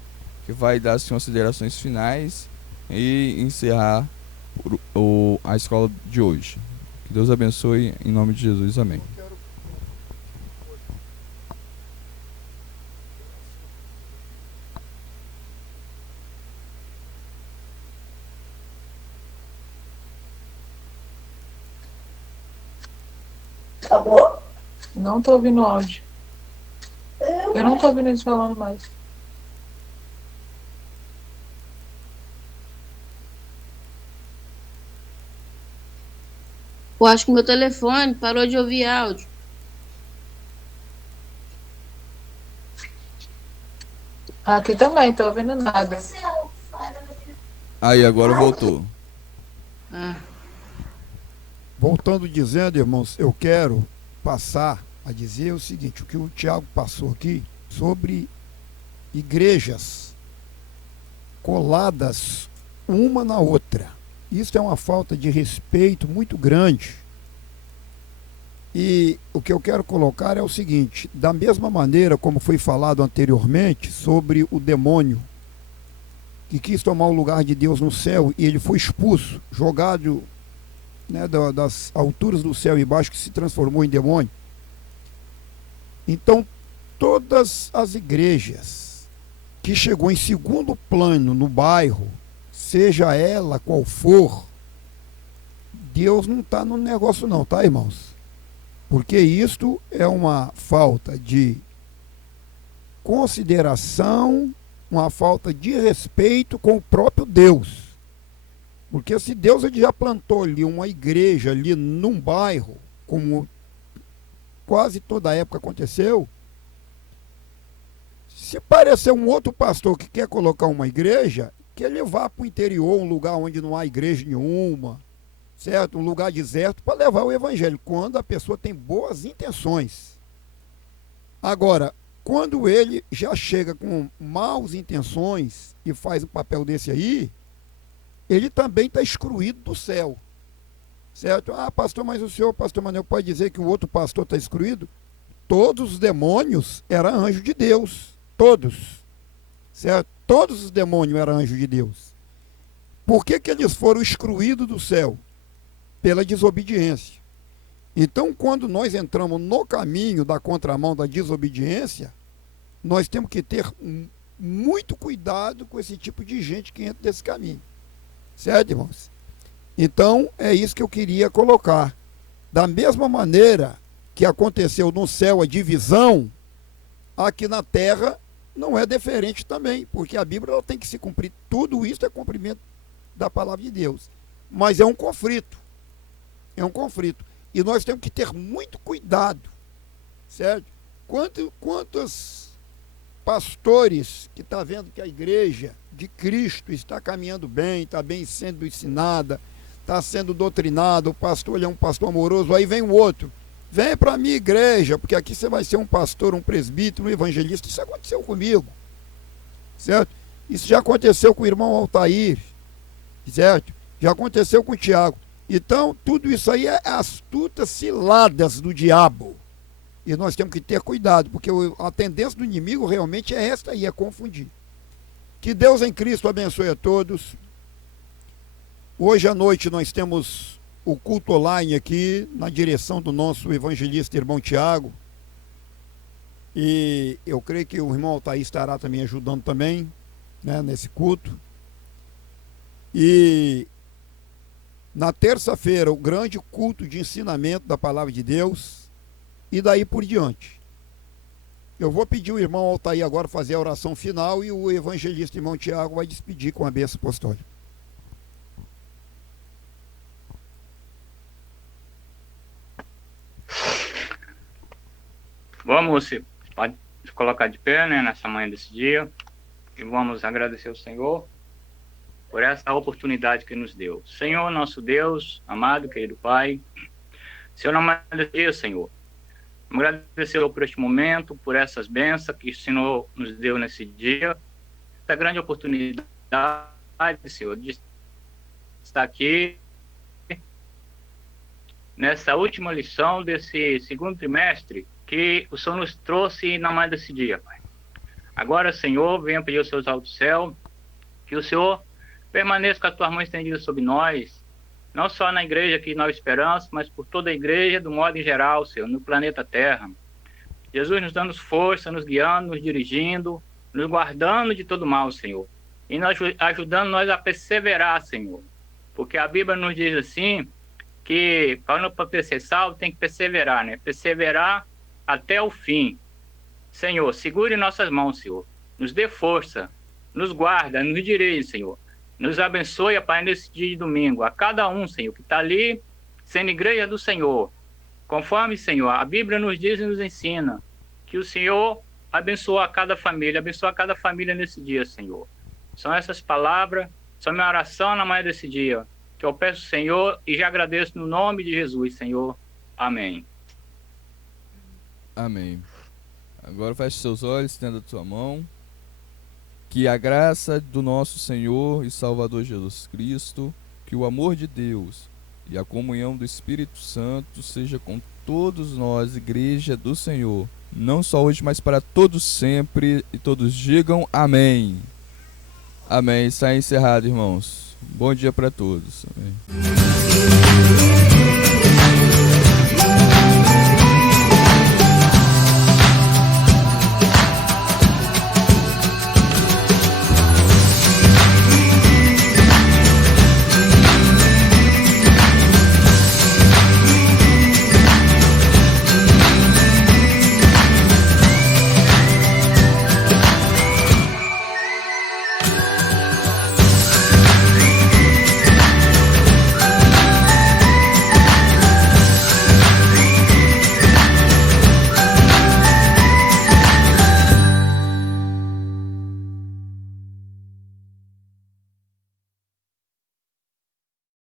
que vai dar as considerações finais e encerrar a escola de hoje. Que Deus abençoe em nome de Jesus, amém. Acabou? Não tô ouvindo áudio. Eu não tô ouvindo eles falando mais. Eu acho que meu telefone parou de ouvir áudio. Aqui também, tô ouvindo nada. Aí, agora voltou. Voltando dizendo, irmãos, eu quero passar a dizer o seguinte: o que o Tiago passou aqui sobre igrejas coladas uma na outra. Isso é uma falta de respeito muito grande. E o que eu quero colocar é o seguinte: da mesma maneira como foi falado anteriormente sobre o demônio que quis tomar o lugar de Deus no céu e ele foi expulso, jogado, né, das alturas do céu e baixo, que se transformou em demônio. Então, todas as igrejas que chegou em segundo plano no bairro, seja ela qual for, Deus não está no negócio não, tá, irmãos? Porque isto é uma falta de consideração, uma falta de respeito com o próprio Deus. Porque se Deus ele já plantou ali uma igreja ali num bairro, como quase toda a época aconteceu, se parecer um outro pastor que quer colocar uma igreja, que ele vá para o interior, um lugar onde não há igreja nenhuma, certo? Um lugar deserto, para levar o evangelho, quando a pessoa tem boas intenções. Agora, quando ele já chega com maus intenções e faz um papel desse aí, ele também está excluído do céu, certo? Ah, pastor, mas o senhor, pastor Manuel, pode dizer que o outro pastor está excluído? Todos os demônios eram anjos de Deus, todos, certo? Todos os demônios eram anjos de Deus. Por que que eles foram excluídos do céu? Pela desobediência. Então, quando nós entramos no caminho da contramão da desobediência, nós temos que ter muito cuidado com esse tipo de gente que entra nesse caminho. Certo, irmãos? Então, é isso que eu queria colocar. Da mesma maneira que aconteceu no céu a divisão, aqui na terra não é diferente também, porque a Bíblia ela tem que se cumprir. Tudo isso é cumprimento da palavra de Deus. Mas é um conflito. É um conflito. E nós temos que ter muito cuidado, certo? Quantos pastores que estão vendo que a igreja de Cristo está caminhando bem, está bem sendo ensinada, está sendo doutrinada, o pastor ele é um pastor amoroso, aí vem o outro, vem para a minha igreja, porque aqui você vai ser um pastor, um presbítero, um evangelista. Isso aconteceu comigo, certo? Isso já aconteceu com o irmão Altair, certo? Já aconteceu com o Tiago. Então, tudo isso aí é astutas ciladas do diabo. E nós temos que ter cuidado, porque a tendência do inimigo realmente é esta aí, é confundir. Que Deus em Cristo abençoe a todos. Hoje à noite nós temos o culto online aqui, na direção do nosso evangelista irmão Tiago. E eu creio que o irmão Altair estará também ajudando também, né, nesse culto. E na terça-feira, o grande culto de ensinamento da palavra de Deus, e daí por diante. Eu vou pedir o irmão Altair agora fazer a oração final e o evangelista irmão Tiago vai despedir com a bênção apostólica. Vamos se colocar de pé, né, nessa manhã desse dia, e vamos agradecer ao Senhor por essa oportunidade que nos deu. Senhor, nosso Deus, amado, querido Pai, Senhor, não mais dia, Senhor, agradecer por este momento, por essas bênçãos que o Senhor nos deu nesse dia, essa grande oportunidade, Senhor, de estar aqui nessa última lição desse segundo trimestre que o Senhor nos trouxe na manhã desse dia, Pai. Agora, Senhor, venha pedir os seus altos céus, que o Senhor permaneça com a tua mão estendida sobre nós, não só na igreja que nós esperamos, mas por toda a igreja, do modo em geral, Senhor, no planeta Terra. Jesus nos dando força, nos guiando, nos dirigindo, nos guardando de todo mal, Senhor. E nos ajudando nós a perseverar, Senhor. Porque a Bíblia nos diz assim, que para ser salvo tem que perseverar, né? Perseverar até o fim. Senhor, segure nossas mãos, Senhor. Nos dê força, nos guarda, nos dirige, Senhor. Nos abençoe, Pai, nesse dia de domingo. A cada um, Senhor, que está ali, sendo igreja do Senhor. Conforme, Senhor, a Bíblia nos diz e nos ensina que o Senhor abençoa cada família nesse dia, Senhor. São essas palavras, são minha oração na manhã desse dia, que eu peço, Senhor, e já agradeço no nome de Jesus, Senhor. Amém. Amém. Agora feche seus olhos, estenda a sua mão. Que a graça do nosso Senhor e Salvador Jesus Cristo, que o amor de Deus e a comunhão do Espírito Santo seja com todos nós, igreja do Senhor, não só hoje, mas para todos sempre, e todos digam amém. Amém. Está encerrado, irmãos. Bom dia para todos. Amém.